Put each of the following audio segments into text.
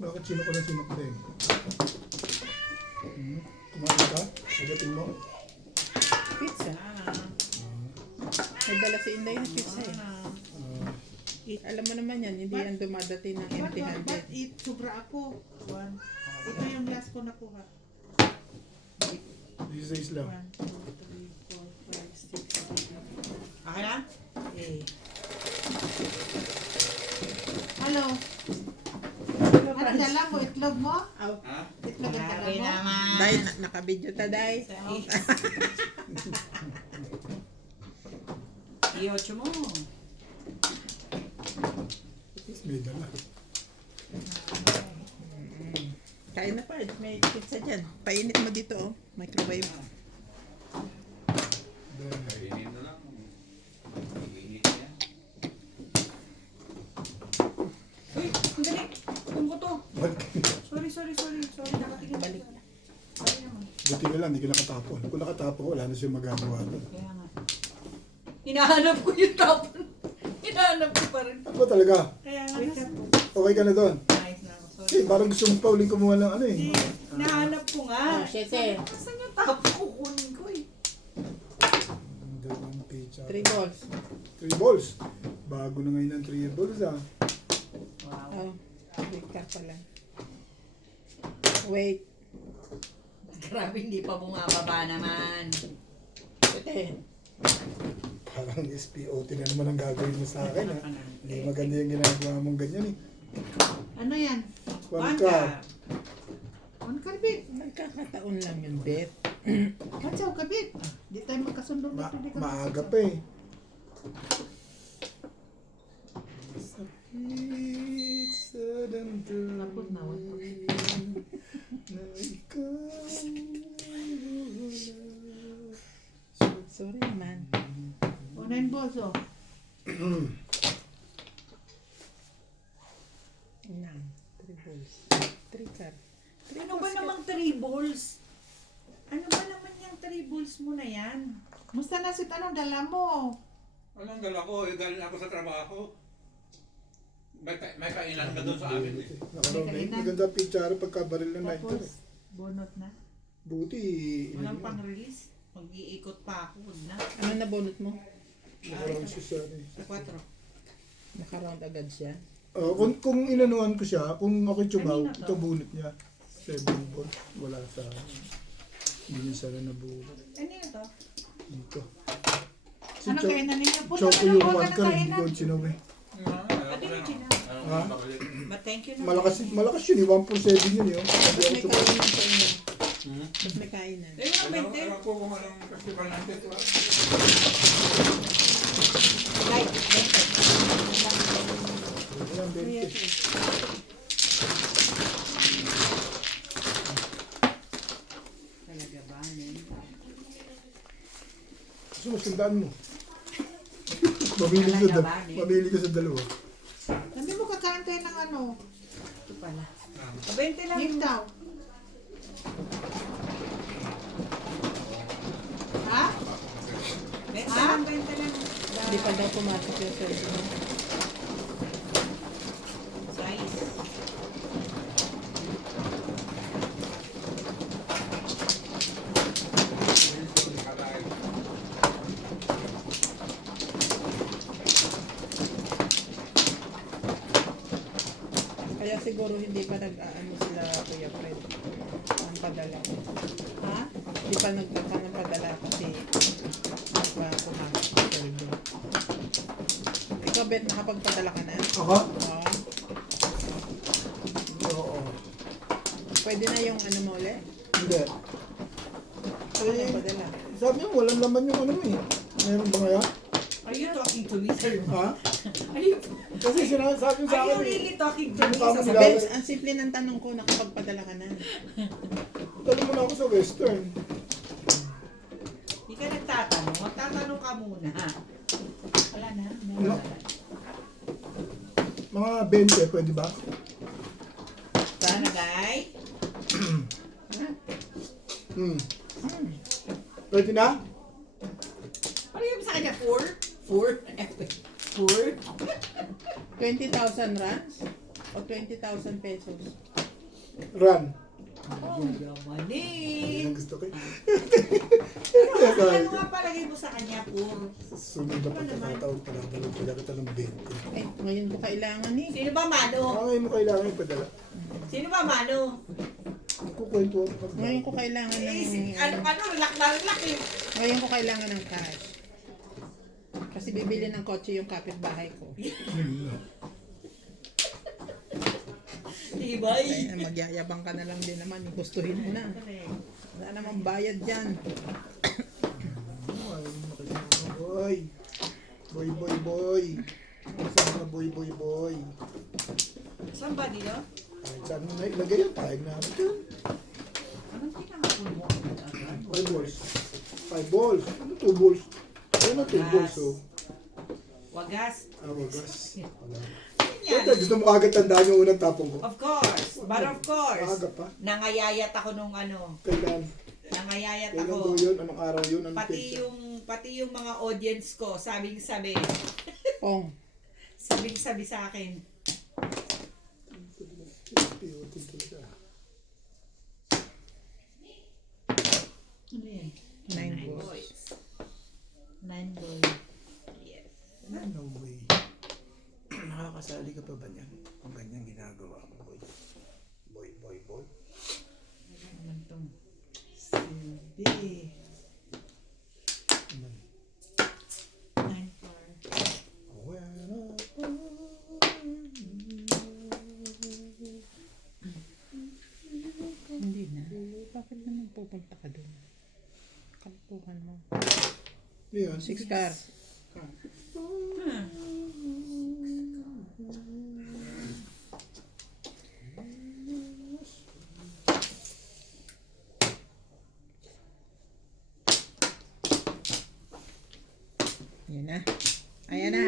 Bakit sino ko na sino ko din? Kumain ka? Agatin mo? Pizza. May dala si Inday na pizza eh. Alam mo naman yan, hindi yan dumadating ng empty-handed. But it, sobra ako. One. Ito yung last ko nakuha. These days lang. 1, 2, 3, 4, 5, 6, 7. Okay na? Okay. Hello. Ano dala mo? Itlog mo? Oh, Itlog ang dala Grabe mo? naman. Day, nakabidyo ta, Day. I-8 mo. May dala. Kain na pa, may pizza dyan. Painit mo dito, oh. Microwave. Then, Kainin na lang. Iinit yan. Uy, ang dali. Kung ko to. Sorry. Nakatingin. Balik. Sorry naman. buti na lang, hindi ka nakatapon. Kung nakatapon, wala na siya magagawa. Kaya nga. Hinahanap ko yung tapon. Hinahanap ko pa rin. Ano ba talaga? Kaya nga. Wait up. Okay ka na doon? Nice na ako. Sorry. Eh, parang gusto mo pa uling kumuha ng ano eh. Hinahanap ko nga. Oh, shete. Saan yung tapon kukunin ko eh? Dalawang pizza. 3 balls. 3 balls. Bago na ngayon ang 3 balls ah. Wow. Oh, wait ka pala. Wait. Grabe, hindi pa bumababa naman. Shete. Parang SPOT na naman ang gagawin mo sa akin ah. Hindi maganda yung ginagawa mong ganyan eh. Ano yan? One cup. One kabit. Nagkakataon lang yung bet. Matsaw kabit. Di tayo magkasundo dito. Di ka Maaga pa eh. Sakit sa damdamin Napot na, na ikaw Sorry man. O, 9 balls oh. Nang. 3 balls. 3 car. Ano ba namang 3 balls? Ano ba naman yung 3 balls mo na yan? Musta na si Tanong dala mo? Walang dala ko. Galing ako sa trabaho. May kainan ka doon sa amin eh. Maganda picture pagkabaril ng night Tapos, bonot na. Buti. Walang pang-release. Mag-iikot pa ako. Huwag na. Ano na bonus mo? Nakaroon siya sa ano eh. Sa 4. Naka-round agad siya. Kung inanuhan ko siya, kung ako'y tsubaw, Kanina to? ito bunot niya. 7 balls. Wala sa hindi niya sana nabunot. Ano yun to? Dito. Si Ano kainan ninyo? Punta Choco ka na yung po, one ano car, hindi kainan? ko sinuwi. Ano yung china? Ha? But thank you na. Malakas yun eh, 1 for 7 yun eh. Hindi Tapos ako may tsubaw. kainan sa inyo. Tapos may kainan. Eh, yung 20. Alam ko kung anong festival natin. Like, 20. Ayan, 20. Talaga ba? Nen? Gusto mo, sundaan mo. Mamili ka sa dalawa. Sabi mo kakain tayo ng ano? Ito pala. 20 lang. Beef daw. Ha? 20 lang, 20 lang. Hindi pa daw pumasok yung sweldo mo. Size. Kaya siguro hindi pa nag-aano sila Kuya Fred. Ang padala. Ha? Hindi pa ng padala kasi pa pumasok yung sweldo. Ikaw, Bet, nakapagpadala ka na? Ako? Oo. Oo. Pwede na yung ano mo ulit? Hindi. Ano yung padala? Sabi mo, walang laman yung ano mo eh. Meron ba kaya? Are you talking to me, sir? Ha? Are you, Kasi sinasabi sa are you akin eh. really talking to me? Tama Sa sila. Ben, ang simple ng tanong ko, nakapagpadala ka na. Talo mo na ako sa Western. Hindi ka nagtatanong. Magtatanong ka muna. Wala na. Ano? Mga 20, pwede ba? Sana, guy? Pwede na? Ano yung sa kanya? 4? 4? 4? 20,000 rands? O 20,000 pesos. Run. Oh, yaman eh. Yan ang gusto ko. Ano nga palagay mo sa kanya, Pur? Sunod na pagkakataon, pinadala kita ng 20. Eh, ngayon ko kailangan eh. Sino ba, Mano? Ngayon mo kailangan ipadala. Sino ba, Mano? Kukwento ako pag Ngayon ko kailangan ng... Ano, relax na relax eh. Ngayon ko kailangan ng cash. Kasi bibili ng kotse yung kapitbahay ko. Tibay. Kaya magyayabang ka na lang din naman. Gustuhin mo na. Wala namang bayad dyan. Ay, makikita mo, boy. Boy, boy, boy. Saan na boy, boy, boy? Saan ba dito? Ay, saan mo na ilagay yan? Pahig namin yan. Anong kinakapon mo? 5 balls. 5 balls. Ano 2 balls? Ano na 2 balls, oh. Wagas. Ah, wagas. Wala. Yan. Ito, gusto mo agad tandaan yung unang tapong ko. Of course. But of course. Aga pa. Nangayayat ako nung ano. Kailan? Nangayayat Kailan ako. daw yun? Anong araw yun? Anong Pati yung mga audience ko, sabing-sabi. Pong. Sabing-sabi sa akin. Ano yan? 9 balls. Boys. 9 boys. Yes. No way. Nakakasali ka pa ba niyan? Kung ganyan ginagawa mo, boy. Boy, boy, boy. Ano naman tong? Silbi. 9 bar. Hindi na. Bakit naman pupunta ka doon? Kalpuhan mo. Yan. 6 cars. Yan na. Ayan na.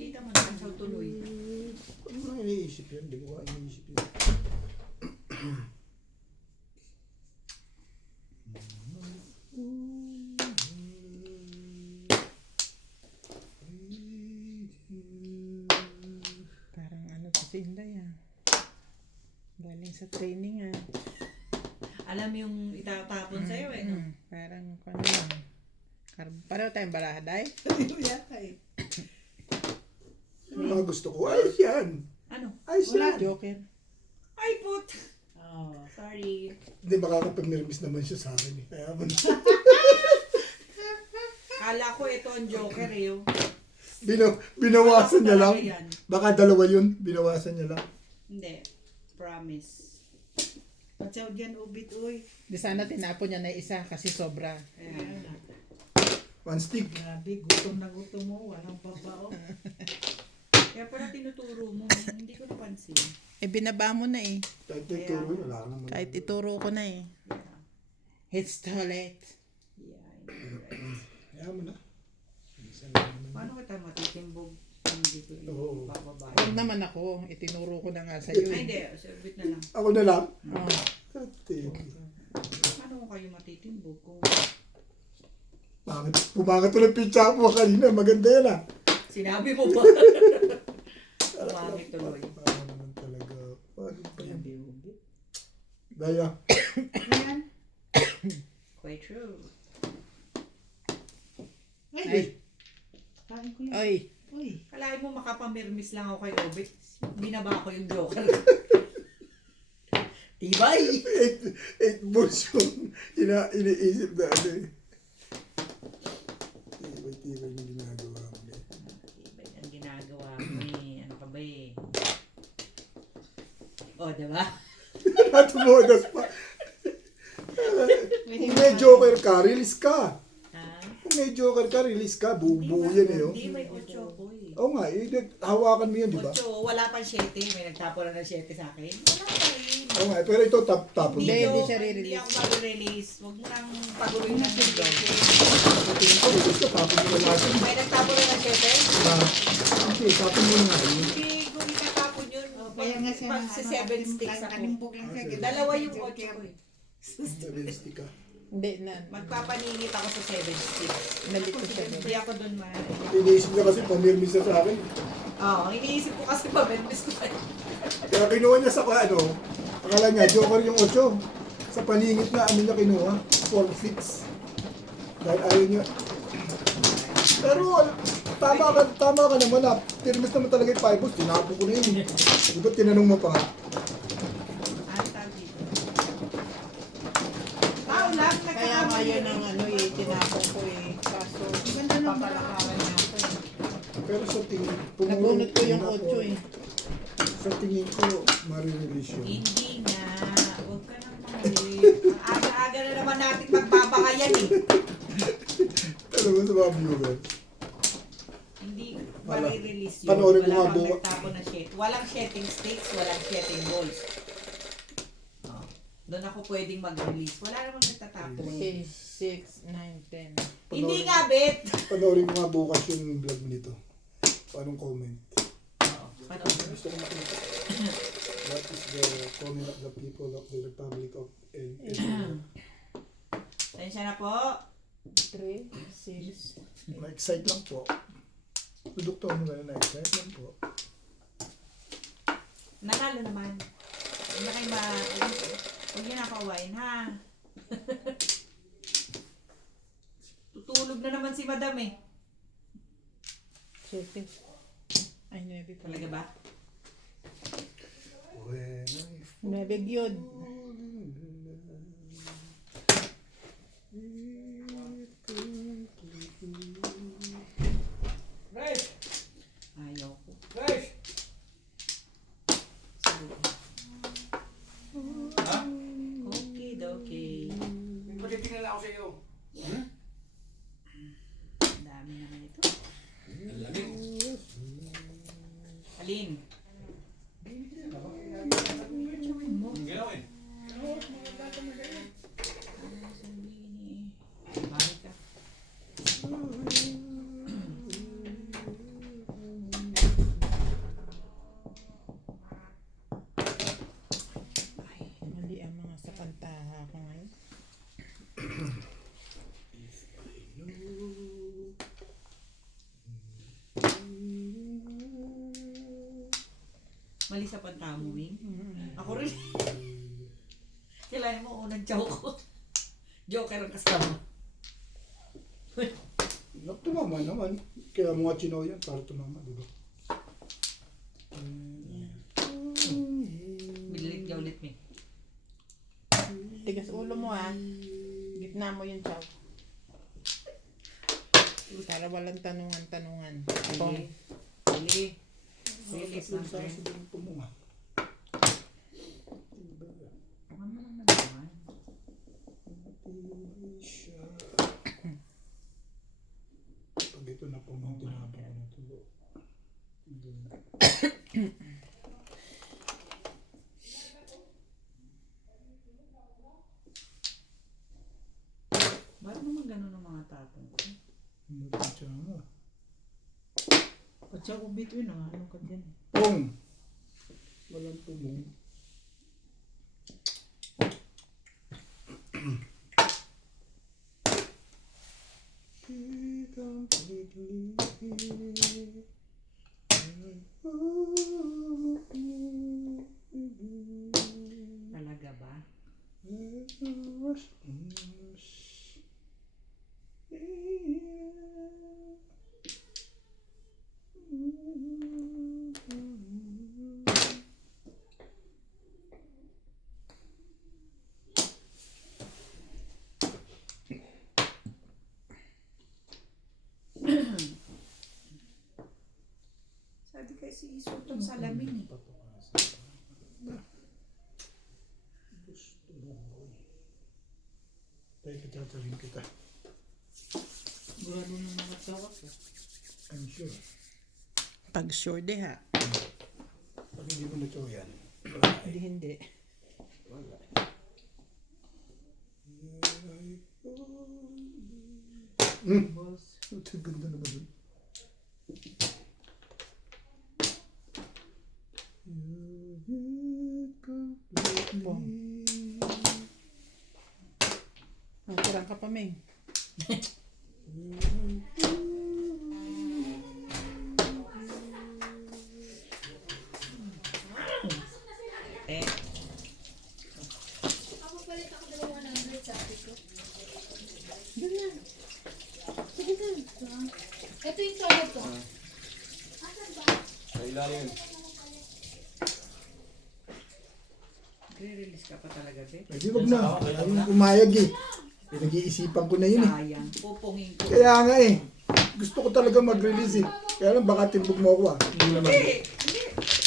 Kita mo naman siya tuloy. Ano mo nang iniisip yan? Hindi ko ba iniisip yan? Parang ano to si Inday ah. Galing sa training ah. Alam yung itatapon sa'yo eh. No? Parang ano lang. Pareho tayong balahaday. Yata eh. Yung mga gusto ko, ayos yan! Ano? Ayos yan! Joker. Ay, put! Oh, sorry. Hindi makakapag-nervous naman siya sa akin eh. Kaya man, Kala ko ito ang Joker eh. Oh. binawasan niya lang. Yan. Baka dalawa yun, binawasan niya lang. Hindi. Promise. Patsaw dyan, ubit, uy. Di sana tinapon niya na isa kasi sobra. Ayan. One stick. Grabe, gutom na gutom mo. Walang babao. Kaya pala tinuturo mo. Hindi ko napansin. Eh binaba mo na eh. Kahit nagturo, wala ka naman. Kahit ituro ko na eh. It's too late. Yeah, I know, right? Kaya mo na. Minsan lang naman. Paano kita matitimbog? Hindi ko Oo. bababa. Huwag naman ako. Itinuro ko na nga sa'yo Ay, eh. hindi. Servit na lang. Ako na lang. Oh. Kati. Paano ko kayo matitimbog kung Pumangat to ng pizza mo kanina. Maganda yan ah. sinabi mo ba? Pumangit tuloy. Paano naman talaga. Paano pa yan? Ubit. Daya. Ayan. Quite true. Ay, Ay. kain ko yun. Ay. Uy. Kalahin mo makapamirmis lang ako kay Obit. Binaba ko yung Joker. Tibay! 8 balls yung iniisip na ano eh. Tibay yung ginagawa mo eh. Tibay ang ginagawa mo eh. Ano ka ba eh? O, diba? Natumudas pa. Kung may joker ka, release ka. Ha? Kung may joker ka, release ka. Bubuo yan eh. Oh. Hindi, may 8 ko eh. Oo nga, hawakan mo yan, di ba? 8, wala pang 7. May nagtapo na ng 7 sa akin. Wala pa rin. Oo nga, pero ito tapon Hindi, mo. hindi siya Hindi re-release. ako mag-release. Huwag mo nang paguloy ng video. Tingin ko, gusto tapon mo na lahat. May nagtapo na ng 7? Hindi, tapon mo na nga. Hindi ko itatapon yun. Kaya nga siya Pag ng si 7 sticks ako. kalimbog lang siya. Okay. ganun. Dalawa yung 8 ko eh. Realistic ka. Hindi na. Magpapaningit ako sa 7 sticks. Nalito siya Hindi doon. ako doon man. Iniisip niya kasi pamirmis na sa akin. Oo, iniisip ko kasi pabembes ko pa. Kaya kinuha niya sa ano, akala niya, joker yung 8. Sa paningit na ano niya kinuha, 4-6. Dahil ayaw niya. Pero tama ka naman na. Tirmis naman talaga yung 5 balls. Tinapo ko na yun. Di ba tinanong mo pa nga? Ano tawag dito? Tao lang, Kaya nga yun ang ano eh, tinapon ko eh. Kaso, Ganda ng papalakaran niya ako eh. Pero sa tingin, Nabunot ko yung na 8 eh. Sa tingin ko, marirelease yun. Hindi nga. Huwag ka nang mali. Aga-aga na naman natin magbabangayan eh. Alam mo sa mga viewers. Hindi Wala. marirelease yun. Panoorin ko Wala nga kang bukas. nagtapo na shit. Walang shedding sticks, walang shedding balls. Oh. Doon ako pwedeng mag-release. Wala namang nagtatapo. 3, 6, 9, 10. Hindi nga, Bet! Panoorin ko nga bukas yung vlog nito. Anong comment? Panoorin. Gusto ko makita. What is the comment of the people of the Republic of Tensya na po. 3, 6. Na-excite lang po. Produkto mo na na-excite lang po. Nanalo naman. Huwag na kayo huwag niyo na kawain, ha? Tutulog na naman si Madam eh. 7. Ay, 9 pala. Talaga ba? When I 9 yun. Rice! Ayaw ko. Rice! Ha? Okay, okay. Patitingnan ako sa iyo. Hmm? Ang dami naman ito. Ang lamig. Alin? Ang ginawin. Bakit ka? Mali ang mga sa kantaha ko ngayon. Mali sa pantamuing. Ako rin. Kailangan mo unang chow ko. Joker ang kasama. tumama naman. Kaya mga chino yan para tumama, di ba? Bililit niya ulit, me. Tigas ulo mo ha. Gitna mo yung chow. Para walang tanungan-tanungan. Bili. Bili. Bili, Sa something. sabihin po mo nga. Ano naman naman? Pag ito na po mga tinapon ko na tulo. Ba't naman ganun ang mga tapon ko? Nagpatsa nga. Patsa ko between ah. Ano ka dyan? Pong! Walang pumong. Talaga ba? Sabi kasi isuot ang salamin eh. Gusto mo. Tayo kitatarin kita. Sigurado na makatawa ko. I'm sure. Pag sure de ha. Pag hindi mo na ito yan. Wala eh. Hindi. Wala. Boss. Ito ganda naman dun. Pong. Ito Saan ka pa, Ming? Eh, Ako palit ako ng 100 sabi ko. Ganyan. Sige na. Ito yung sahod ko. Asan ba? re-release ka pa talaga, be. Eh, di wag na. Ayun pumayag eh. Pinag-iisipan ko na yun eh. Sayang. Pupungin ko. Kaya nga eh. Gusto ko talaga mag-release eh. Kaya lang baka timbog mo ako ah. Hindi naman. Hindi.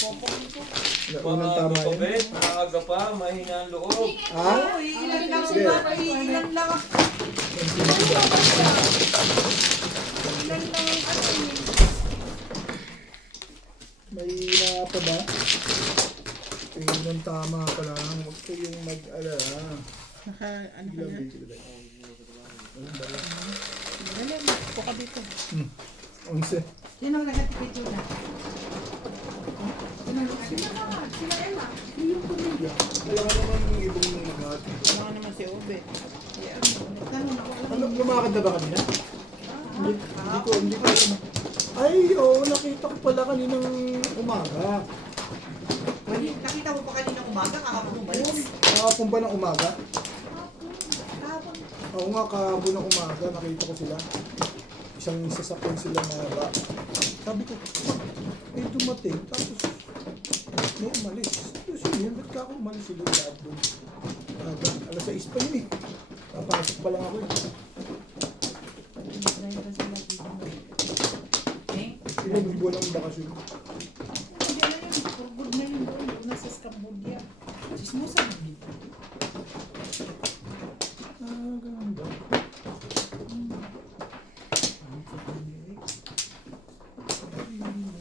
Pupungin ko. Unang tama Mga yun. bet, maaga pa, mahina ang loob. Ha? Oh, ilan lang si Sige. Papa, ilan lang. Ilan lang ang ano eh. May na pa ba? Unang tama pa lang. Huwag kayong mag-alala. Naka, ano ka Ilang na? video ba? Walang dala. Dali, po ka dito. 11. Sino ang nagkatipito na? Wala ka naman yung ibang lahat. Wala ka naman si Obe. Nagtanong ako. Ano, lumakad na ba kanina? Hindi ko alam. Ay, oo, nakita ko pala kaninang umaga. Nakita mo pa kaninang umaga, kakapag umalis. Kahapon pa ng umaga. Kahapon. Oo nga, kahapon ng umaga, nakita ko sila. Isang sasakyan sila na ba. Sabi ko, may dumating, tapos may umalis. Tapos yun, ba't ka ako umalis sila lahat doon? Aga, alas 6 pa yun eh. Papasok pa lang ako eh. Eh? Ilang buwan ng bakasyon. Hindi na yun. Purgod na yun doon. Doon na sa Scambodia. Sismusa na yun. Ganda.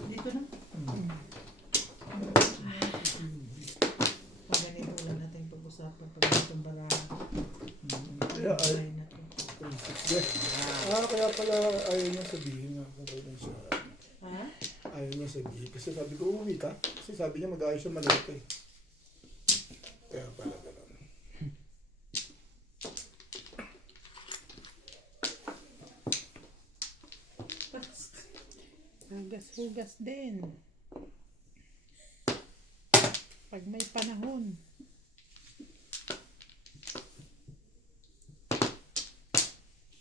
Dito na. Pag ganito lang natin pag-usapan pag itong baraha. Kaya ay, Ay na to. kaya pala ayaw niya sabihin nga kung kailan siya. Ha? Ayaw niya sabihin. Kasi sabi ko, uuwi ka. Kasi sabi niya mag-ayos siya malito eh. Kaya pala gano'n. Hugas-hugas din. Pag may panahon.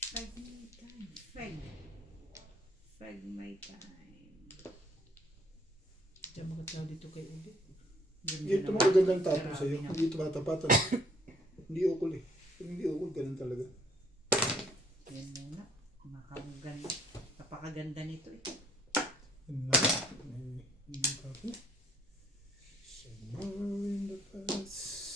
Fag my time. Fag my time. Diyan makatao dito kay Uli. Ito mga magandang tapong sa'yo. Hindi tumatapatan. Hindi ukol eh. Pag hindi ukol, ganun talaga. Yan muna. Makaganda. Napakaganda nito eh. Yun na. Hindi tapo. Somewhere in the past.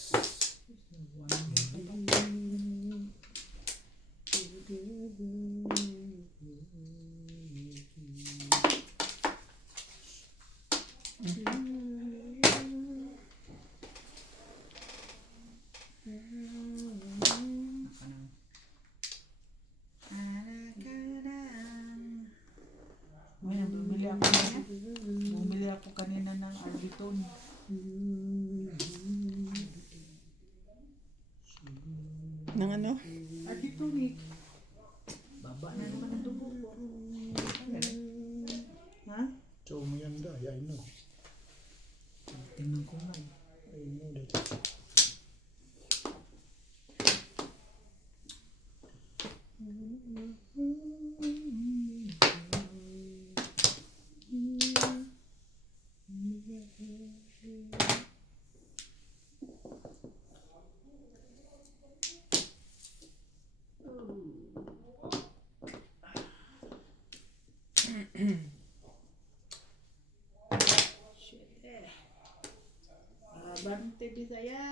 Ngayon, bumili ako kanina ng Arbiton. Nang ano? Arbiton eh. Baba na naman ang dugo ko. Ha? Chow mo yan da. Yeah, I know. Tingnan ko nga eh. I know that. Bante Bisaya.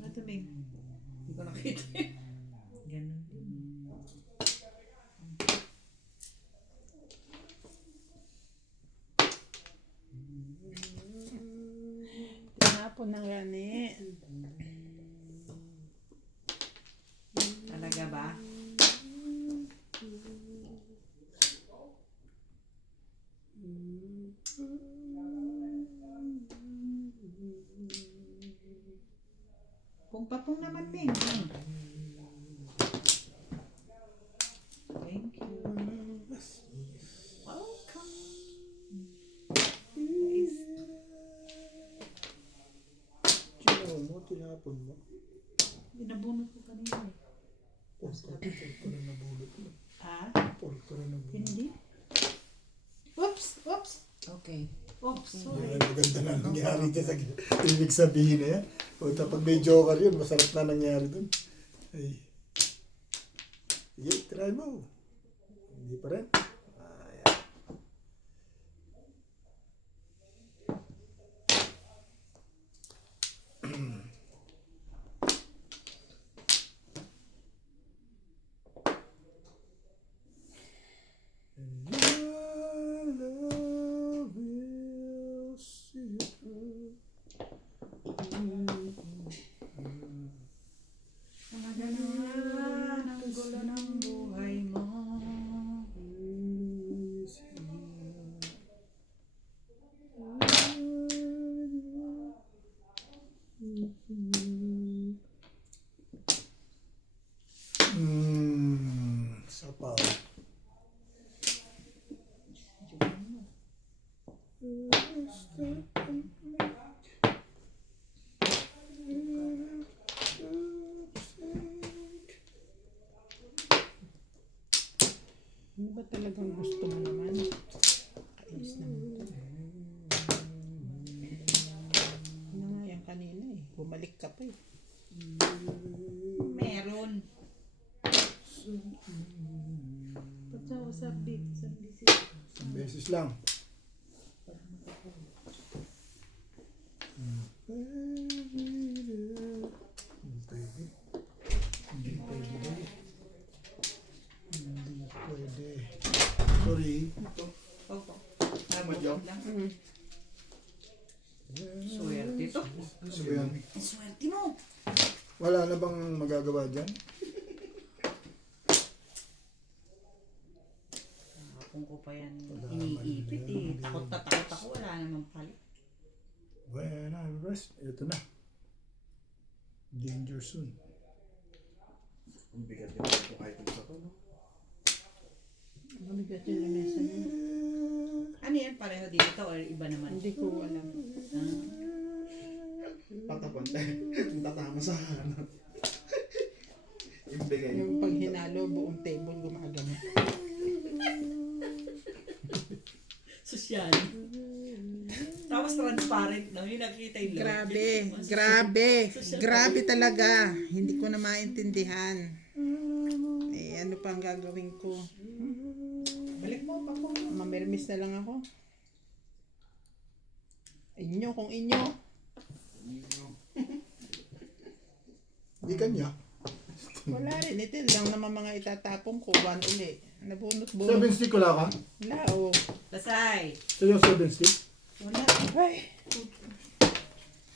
Matuming. Hindi ko nakita. Ganun din. Tinapon ng gani. Magpapong naman, Ming. Thank you. Welcome. Sino mo? Tinapon mo? Binabunot ko kanina eh. Porto na nabulot mo. Ha? Porto na nabulot. Hindi. Oops! Oops! Okay. Oops! Sorry. Ay, maganda na nangyari dyan sa ibig sabihin na yan. O pag may joker yun, masarap na nangyari dun. Ay. Sige, try mo. Hindi pa rin. Ayan. And your love will see you through. Ang gulo ng buhay mo. Sapaw. Ano ba talagang gusto mo naman? Kainis naman ito. Ano nga yan kanina eh. Bumalik ka pa eh. Meron. Ba't sa usap dito? Sa busy. Isang beses lang. Hindi pwede. Hindi pwede. Sorry. Ito. Opo. Madyo? Lang. Swerte to. Ano ba yan? Ang swerte mo. Wala na bang magagawa dyan? Kung ko pa yan iniipit eh. Takot na takot ako. Wala namang palit. When I rest, ito na. Danger soon. Ang bigat yung mga items ako, no? Mabigat yung lamesa niya. Ano yan? Pareho dito or iba naman? Hindi ko alam. Patapan tayo. Tatama sa ano. Yung bigay. Yung pag hinalo, buong table gumagano. Sosyal. Tapos transparent na. Yung nakita yung loob. Grabe, grabe, grabe talaga. Hindi ko na maintindihan. Eh, ano pa ang gagawin ko? Balik mo, Papo. Mamermis na lang ako. Inyo, kung inyo. Di kanya. Wala rin. Ito lang naman mga itatapong ko. One uli. Nabunot-bunot. 7 stick wala ka? Wala, oh. Basay. Sa'yo 7 stick? Wala. Ay,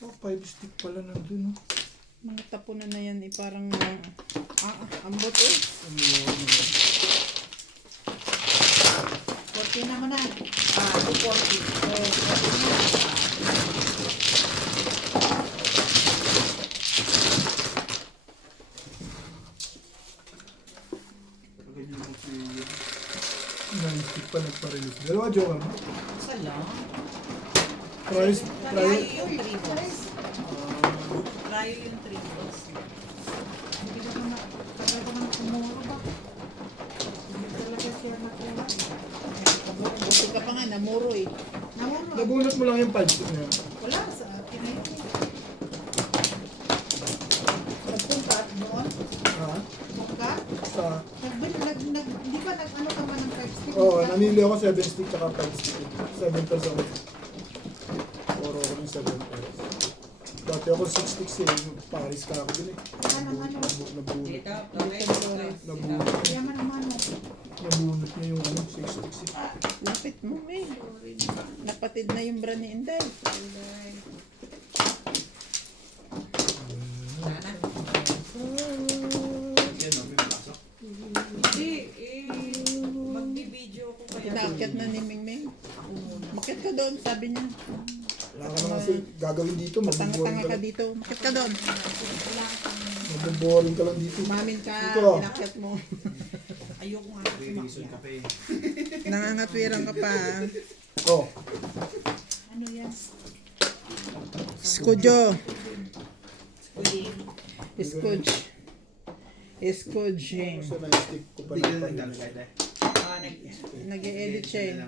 Oh, 5 stick pala nandun. Oh. mga tapunan na yan eh. Parang, ambot eh. 14 naman na. 240. Ganyan mo si... 9 stick pa nagpa-release. Dalawa joker mo? Isa lang. Price, Tayo price. yung 3 balls. Tayo yung 3 balls. Hindi ba naman, tagal ba naman kumuro ba? Hindi talaga siya nakuha. Buti ka pa nga, namuro eh. Namuro. Nabunot mo lang yung 5 stick na yan. Wala, sa akin na yun. Nagpunta doon? Ha? Bungka? Sa... Di ba nag-ano ka man ng 5 stick? Oo, namili ako 7 stick tsaka 5 stick. 7 pesos ako. Puro ako ng 7 pesos. Dati ako 6 sticks eh. Paris ka ako dun eh. Kaya naman yung Nabunot. Dito, okay. Nabunot. kaya man naman Nabunot niya yung 6 sticks eh. Lapit mo eh. Napatid na yung bra ni Inday. Sana. Yan, no? May napasok. Hindi, magbibideo ko kayo. Inakyat na ni Mingming. Ako muna. Makyat ka doon, sabi niya. Wala ka naman gagawin dito. Tanga-tanga Mabuboring ka ka lang. dito. Makit ka doon. Mabuboring ka lang dito. Mamin ka, Ito. inakyat mo. Ayoko nga Reason ka umakyat. pa eh. Nangangatwiran ka pa. Oh, Ano yan? Skudyo. Uling. Skudge. Skudging. so na-stick ko pa rin. Nag-e-edit siya eh.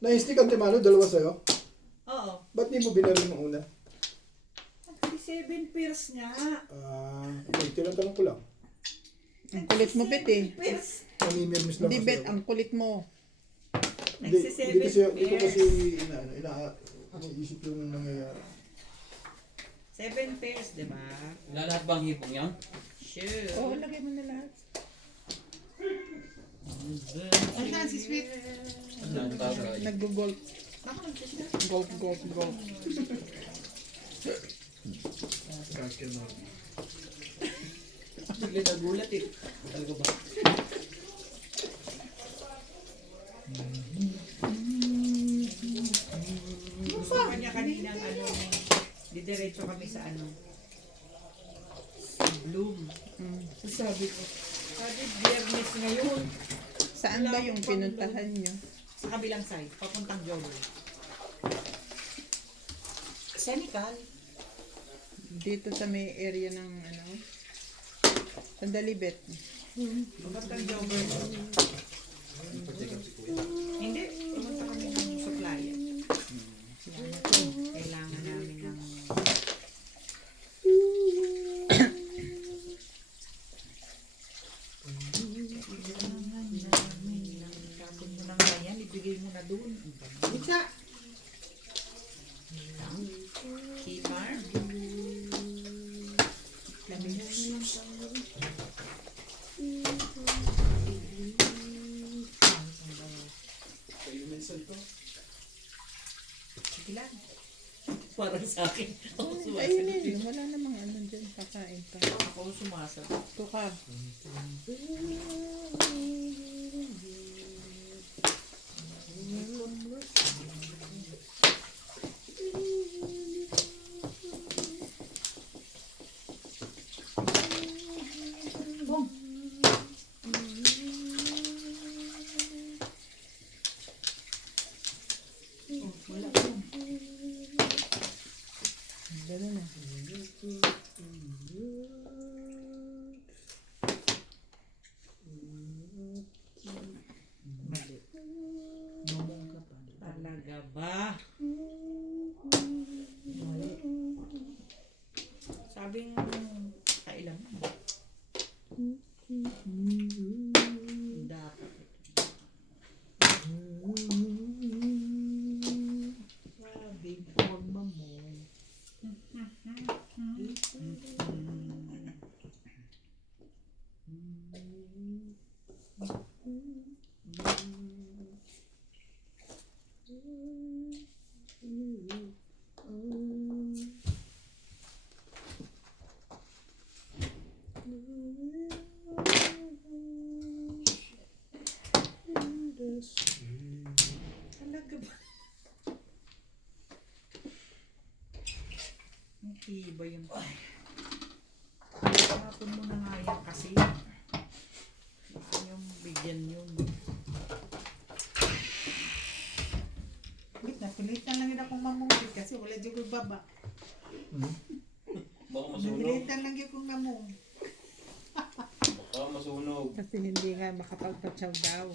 Na-stick ang timano, dalawa sa'yo. Oo. Ba't di mo binari nung una? 7 pairs nga. Okay, tinatanong ko lang. Ang kulit mo, Bet eh. Pairs. Namimirmis lang Hindi, kasi Bet, ako. ang kulit mo. Hindi Nagsi-7 hindi ko kasi pairs. iniisip yung nangyayari. 7 pairs, di ba? Lahat bang hipong yan? Sure. Oo, lagay mo na lahat. Ayan si Sweet. Nag-golf. Golf, golf, golf. Bigla nagulat eh. Talaga ba? Gusto kanya kanina didiretso kami sa sa Bloom. Sabi ko, Biyernes ngayon. Saan ba yung pinuntahan nyo? Sa kabilang side, papuntang Jollibee. Senecal. Dito sa may area ng Sandali, Bet. Papuntang Jollibee. Hindi, pumunta kami ng supplier. Kailangan namin ng tapon mo na nga yan, ibigay mo na doon. Bitsa. Kipar. Sige lang. Parang sa akin. Ako Ayun sumasagot. yun, wala namang dyan. Kakain ka. Ako sumasagot. Ito ka. Ganun na. Mali. Talaga ba? Mali. Sabing kailan mo? Dapat. Grabe, forma mo. Talaga ba? Ang iba yung hapon mo na nga yan kasi. Baka yung bigyan yun. Wait, napilitan lang yun akong mamungkit kasi wala dyan ko baba. Baka masunog. Napilitan lang yun akong mamung. Baka masunog. Kasi hindi nga makapagpatsaw daw.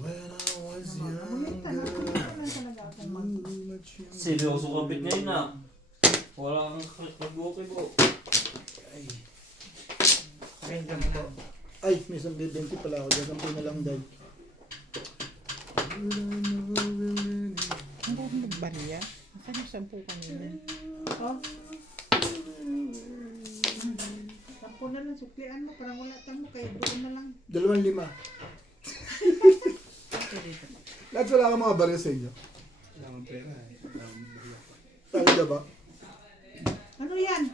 When I was Napilitan lang talaga akong mamung. Seryoso ka bit ngayon na. Wala kang kagbukibo. Renda mo lang. Ay, may 120 pala ako. Gagampi na lang dahil. Ang buong nagbariya. Asan yung 10 kanina? Oh. Sampo na lang, suklian mo. Parang wala tang mo. Kaya doon na lang. 2,500. Lahat wala kang mga baril sa inyo. Kailangan pera eh. Talaga ba? Ano yan?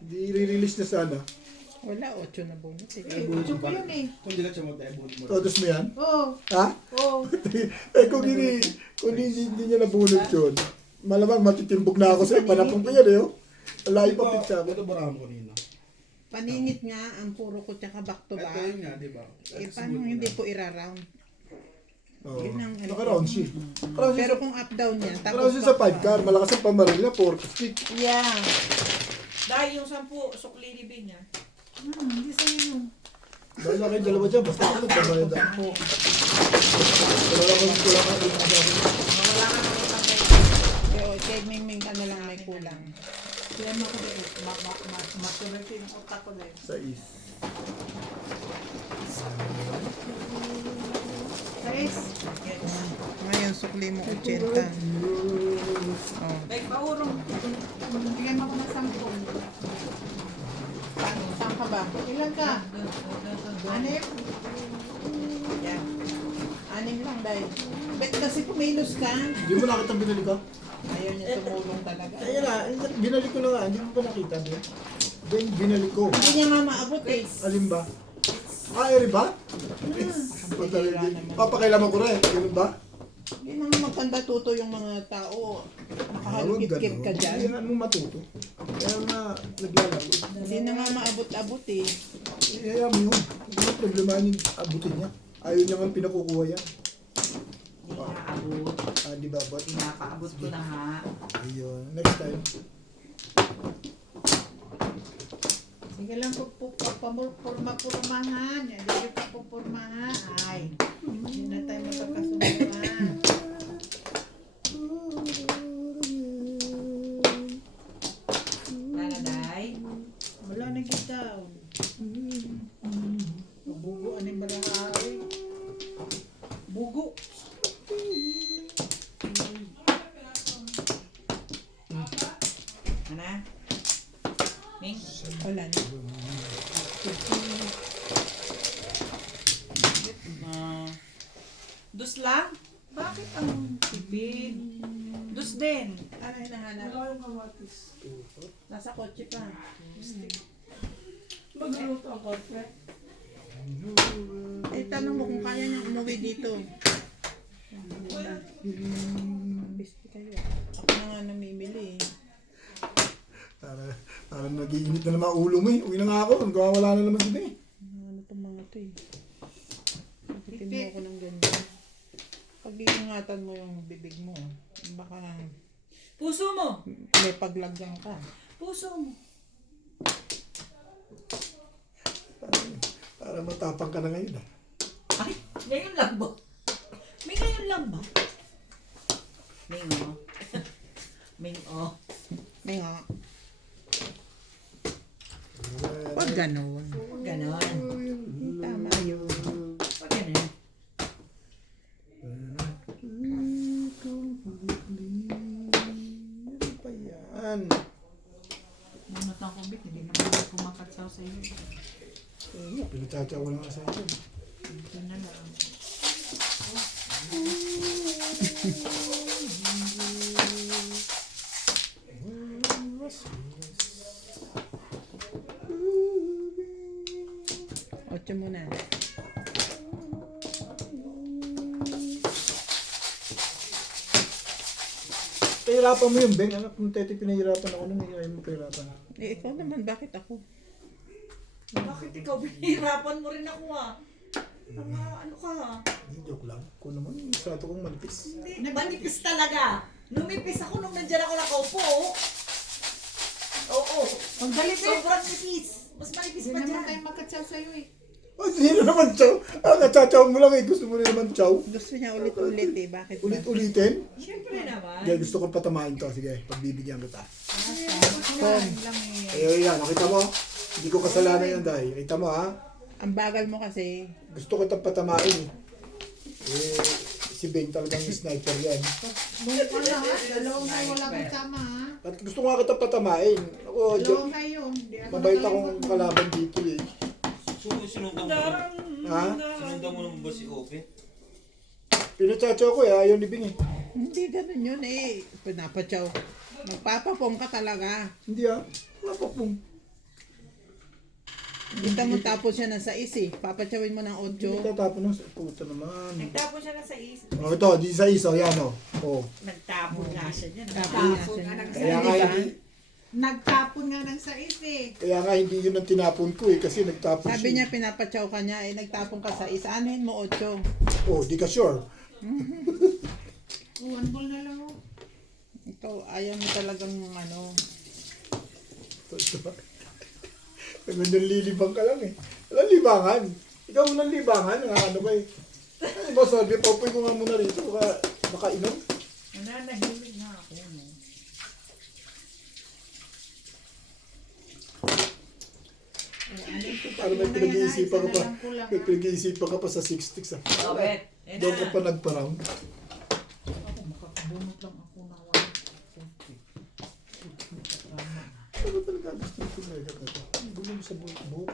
Hindi i-release na sana. Wala, 8 na bunot eh. Eh, gusto ko yun eh. Kung dilat siya mo tayo, bulit mo. Todos mo yan? Oo. Ha? Oo. Eh kung hindi niya nabunod yun, malamang matitimbog na ako sa panapong ko yan eh. Oh. Layo pa pizza ko. Ito barahan ko kanina. Paningit nga ang puro ko tsaka back to Ito back. yun nga, di ba? Eh, paano hindi po ira-round? Oh. Yun ang ano. Naka-round siya. Naka-round siya Pero sa, kung up down yan, naka-round siya sa 5 car. Malakas ang pamaril na 4 stick. Yeah. Dahil yung 10, sukli ni Bin niya. Hindi sa'yo yun. Dahil na kayo dalawa dyan, basta ako nagbabayad ako. Wala lang kami kulang ang Wala ka nang utang kayo. Pero kay Mingming ka na lang may kulang. Kaya mo ko dito. Maturity ng utak ko dahil. sa is. Guys, Ngayon, sukli mo 80. Oh. Like, paurong. bigyan mo ko ng 10. Saan ka ba? Ilan ka? Anip? Yan. 6 lang dahil. Bet kasi pumilos ka. Hindi mo nakita ang binali ko? Ayaw niya tumulong talaga. Ayun na, binalik ko na nga. Hindi mo pa nakita din. Then binalik ko. Hindi niya nga maabot eh. Alin ba? Ah, eri ba? Papakailaman ko rin. Ganun ba? Hindi naman magkanda tuto yung mga tao. Nakahalukit-kit ka Hindi dyan. nga mo matuto. Kaya nga, naglalaro. Hindi na nga maabot-abot eh. Kaya mo yun. Ano problema yung abutin niya? Ayaw niya nga pinakukuha yan. Hindi naaabot. Ah, di ba? But, Pinapaabot ko na nga. ayun. Next time. Sige lang po purma-purmahan. Hindi pa po purmahan. Ay, hindi na tayo magkakasunduan. Nanaday. Wala na kita. Bugo, ano yung balahawi? Bugo. Ano? Ming? Wala na. Dus lang? Bakit ang tibig? Dus din. Ano yung nahanap? Wala yung kamatis. Nasa kotse pa. Magluto ang kotre. Eh, tanong mo kung kaya niyang umuwi dito. Bispi kayo. Ako na nga namimili eh. Parang nag-iinit na naman ulo mo eh. Uwi na nga ako. Wala na naman sila eh. Ano itong mga to eh. Sagutin mo ako ng ganyan. Pag iingatan mo yung bibig mo, baka Puso mo! may paglagyan ka. Puso mo! Para matapang ka na ngayon ah. Ay, ngayon lang ba? May ngayon lang ba? Ming, oh. Ming, oh. May nga. Huwag ganun. Huwag ganon. Tama yun. Huwag ganon. Ano pa yan? Nanot ang kubit, hindi naman ako kumakatsaw sa iyo. Pinatsacha ko na nga sa iyo. Ito na lang. Ocho muna. Pahirapan mo yung Beng. Anak, kung tete pinahirapan ako nung ayaw mo pahirapan. Eh, ikaw naman, bakit ako? Bakit ikaw pinahirapan mo rin ako ah? Ano ka ah? Hindi, joke lang. Ako naman, masyado kong manipis. Hindi, manipis talaga. Numipis ako nung nandyan ako nakaupo. oh. Oo. Ang galit eh. Sobrang nipis. Mas manipis Hindi pa naman tayo dyan. makatsaw sa iyo eh. Oh, sino naman chow? Ah, kachachaw mo lang eh. Gusto mo rin naman chow. Gusto niya ulit-ulit eh, bakit ba? Ulit-ulitin. Siyempre naman. Sige, gusto kong patamain to. Sige, pagbibigyan kita. Yan lang eh. Ayun yan, nakita mo? Hindi ko kasalanan yan dahil. Kita mo ha? Ang bagal mo kasi. Gusto ko itong patamain eh. Eh, si Ben talagang sniper yan. Buko na ha. Dalawang kayo wala kasama ha. At gusto ko nga kitang patamain. Ako, Dalawang kayo. Hindi ako mabait nakain akong mo. kalaban dito eh. Sinundan mo. Ha? Sinundan mo naman ba si Ope? Pinachachaw ko eh, ayaw ni Bing eh. Hindi ganun yun eh. Pinapatsaw. Magpapapong ka talaga. Hindi ah, wala pa pong. Kita mo tapos siya ng 6 eh. Papatsawin mo ng Hindi 8. tatapon ng puta naman. Nagtapon siya na sa is. Oh, ito, di sa iso, yan o. Oh. Nagtapon nga siya dyan. Tapon Tapon nga nga ng Kaya nga, Diba? hindi, Nagtapon nga ng sais eh. kaya nga hindi yun ang tinapon ko eh, kasi nagtapon Sabi siya. niya pinapatsaw ka niya, eh nagtapon ka sa 6. Anuhin mo 8. Oh, di ka sure. One ball na lang oh. Ikaw, ayaw mo talagang ano. Nanlilibang ka lang eh. Walang libangan. Ikaw walang libangan, nga ano ba eh. Ay, boss, sabi, popoy ko nga muna rito, baka inom. Nananahimik nga ako. No? Para may pinag-iisipan ka pa. May pinag-iisipan ka pa sa 6 sticks ah. Robert, Doon ka pa nagpa-round. Ako, makakabunot lang ako ng 1. Ano talaga gusto ko na ito? Bulong sa buhok.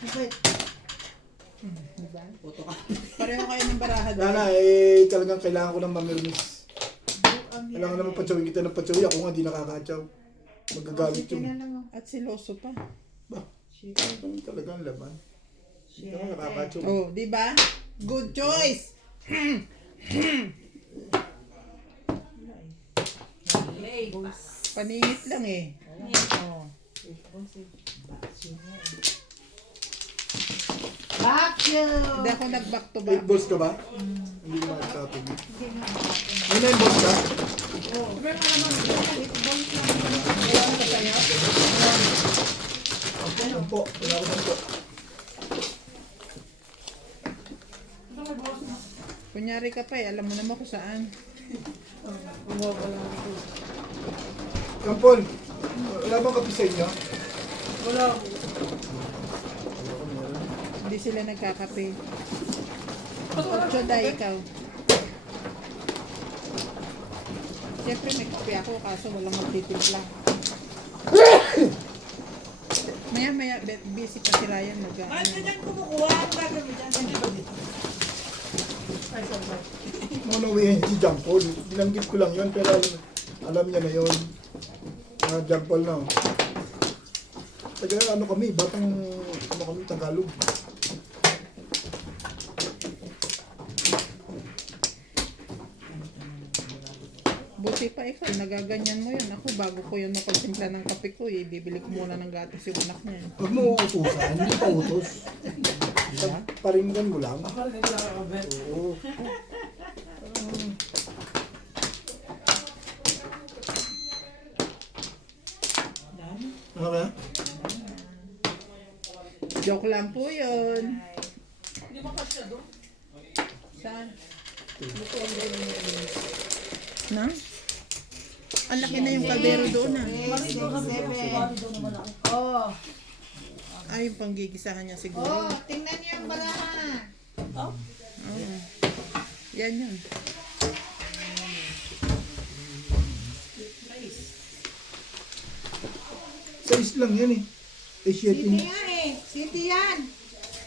Bakit? Diba? Puto ka. Pareho kayo ng baraha doon. Lana, eh, talagang kailangan ko ng mamirmis. Ang Kailangan naman patsawin kita ng patsawi. Ako nga di nakakatsaw. Magagalit Sige na yung... lang oh. At siloso pa. Ba, ano talaga ang laman. Hindi ako nakakatsaw. Oh, di ba? Good choice. Lay. Paningit lang eh. Oh. Back you! Hindi ako nag-back to 8 back. balls ka ba? Hindi mo makakapag. Hindi nga. May 9 balls ka? Oh, pero naman, 8 balls lang. Wala ka sa'yo? Ang po. Wala ko ng po. Kunyari ka pa eh. Alam mo naman kung saan. Kampon, wala bang kape sa inyo? Hindi sila nagkakape. Choda, ikaw. Siyempre may kape ako kaso walang magtitimpla. Maya busy pa si Ryan mag Bakit ka dyan kumukuha? Ang gagawin mo dyan? Manuwihin si Jampol. Binanggit ko lang yun pero alam niya na yun. Jampol na. Taga ano kami, batang ano kami, Tagalog. Buti pa ikaw, nagaganyan mo yun. Ako, bago ko yun makasimpla ng kape ko, eh, bibili ko muna ng gatas yung anak niya. Huwag mo uutusan, hindi pa utos. Paringgan mo lang. Oo. Ano kaya? Joke lang po yun. Saan? Na? Ang laki na yung kaldero doon ah. 7. Oh, Ay, yung panggigisahan niya siguro. oh, tingnan niyo yung barahan. Oo. Yan yun. Size lang yan eh. Eh, City 7. nga eh. City yan.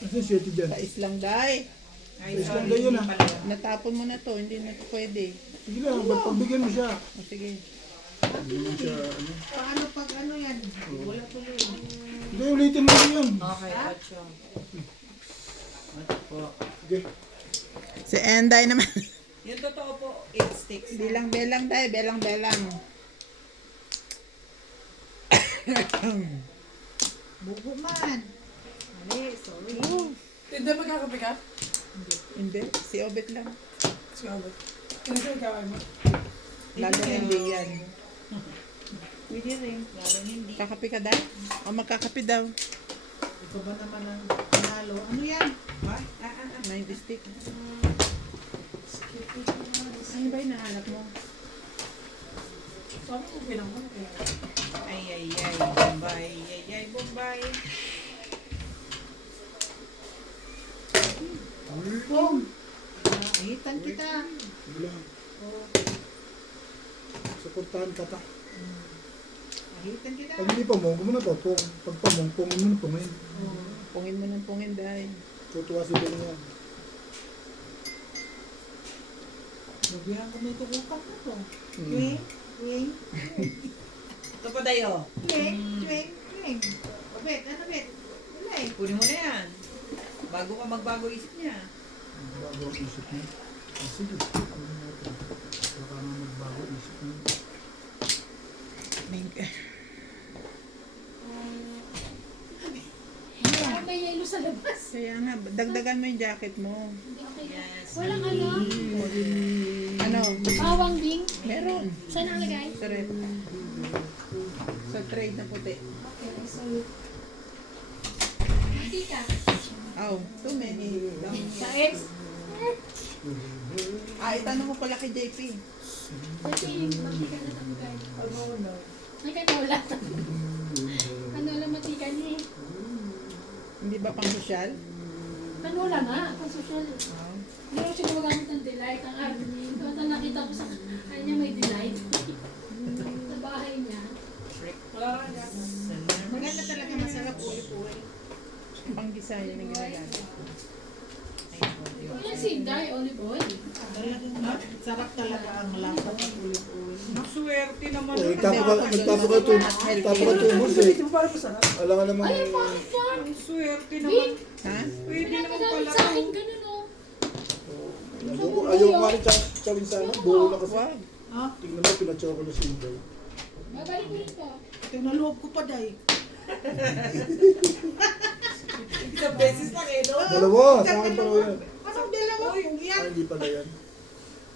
Kasi 7 dyan. Sa islang day. Size lang daw yun ah. Natapon mo na to, hindi na pwede. Sige lang, ba't pagbigyan mo siya? O sige. Hindi mo siya, ano. Paano pag ano yan? Wala tuloy. Hindi, ulitin mo yun. Okay, 8. Sige. Si Enday naman. Yung totoo po, 8 sticks. Belang-belang day, belang-belang. Bugo man. Mali, sorry. Hindi magkakape ka? Hindi, si Obet lang. Sige. Kinasal ka mo? Lalo hindi yan. Pwede rin. Lalo hindi. Kakape ka daw? O magkakape daw. Ito ba naman ang panalo? Ano yan? 90 stick. Ano ba yung nahanap mo? Sabi ko pinamon ko. Ay, Bombay. Ay, Bombay. Boom! Nakitan kita. Sige lang. Suportahan ka ta. Nakitan kita. Pag hindi pa mong, mo na to. Pag pa mong, pungin mo na pungin. Pungin mo ng pungin dahil. Tutuwa si Ben yan. Nabihan ko may tukukan ko to. Hmm. Twing, twing, Ito po tayo. twing, twing, twing. Bet, ano bet? Wala eh. Kunin mo na yan. Bago ka magbago isip niya. Bago ang isip niya. Ah, sige, kunin natin. Baka nga magbago isip niya. Parang may yelo sa labas. Kaya nga, dagdagan mo yung jacket mo. Okay. Yes. Walang ano? Ano? Bawang bing? Meron. Saan nakalagay? Sa rep. Sa trade na puti. Okay, so... Mantika. Oh, too many. Sa ex. Itanong mo pala kay JP. Kasi mantika na tanggay. Ay, kahit wala. Ano lang mantika niya eh. Hindi ba pang sosyal? Ano wala nga, pang social. Hindi ko siya gumagamit ng delight. Ang arte niya. Kaya nakita ko sa kanya may delight. Sa bahay niya. Maganda talaga, masarap uli-uli. Pang Bisaya na ginagamit. Walang sinday, olive oil. Sarap talaga ang lasa ng uli-uli. Maswerte naman. Oh, nagtapo ka tumos eh. Alam ka naman. Ay, bakit yan? Ang swerte Bing! naman. Ha? Pwede naman Pinapagalit pala sa akin, to. ganun o. Ayaw ko nga rin chawin sana. Buo na kasi. Wag. Ha? Tingnan mo, pinachow ko na si Inday. Babalik ko rin to. Tinaloob ko pa dahi. Isang beses lang eh, no? Dalawa, sa akin pa yan. Anong dalawa kong yan? Ay, hindi pala yan.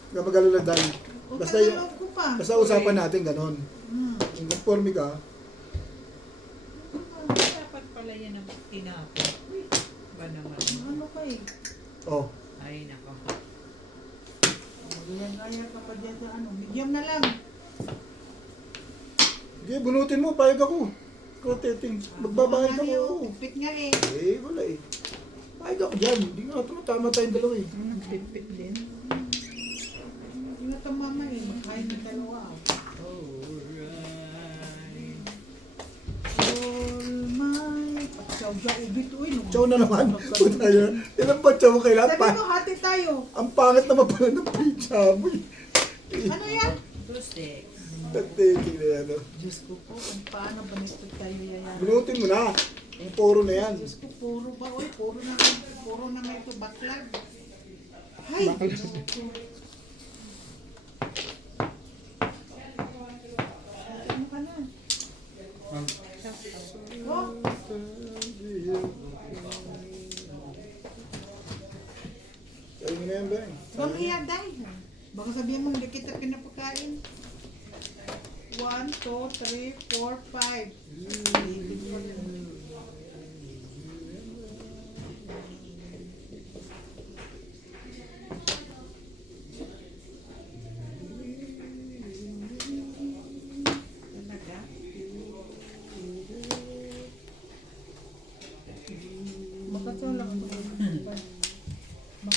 Huwag magalala dahil. Basta yung, Tinaloob ko pa. basta usapan natin ganon. Kung conforme ka, Dapat pala yan ang tinapon. Ba naman? Ano ka eh? oh, Ay, nako. Gaya ka pa dyan sa ano. Medium na lang. hindi, bunutin mo, payag ako. Rotating. Magbabayad Ano yun? ako. Pipit nga eh. Eh, wala eh. Payag ako dyan. Hindi nga tumatama tayong dalawa eh. Nagpipit din. Hindi na ito mama eh. Makain ng dalawa. All my... Pagsaw sa ubit. Uy, no. Chow na naman. Puta yan. Ilan ba chow mo kailan? Sabi mo, hati tayo. Ang pangit naman pala ng pizza mo eh. Ano yan? Two sticks. Taking na yan. Oh. Diyos ko po, kung paano ba nito tayo yayan? Bunutin mo na. Ang puro na yan. Diyos ko, puro ba? Uy, puro na nga ito baklag. Hay! Ano ka na? Oh, Kaya mo na yan ba eh. huwag hiya dahil. Baka sabihin mo, hindi kita pinapakain. 1, 2, 3, 4, 5. Talaga? Makatsaw lang ako.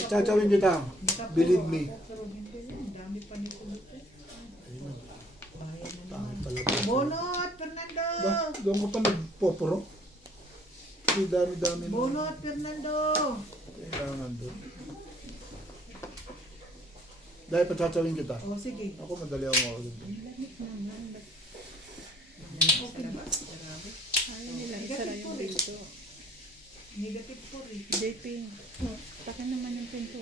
Chachawin kita. Believe me. Ang dami pa nito. Pangit pala po. Bonot, Fernando! Ba, doon ko pa nagpoporo. Ang dami-dami mo. Bonot, Fernando! Kailangan doon. Dahil pachachawin kita. O, sige. Ako madali ako makakagod. Ayaw nila, isa lang yung pinto. Negative 4 eh. JP, takin naman yung pinto.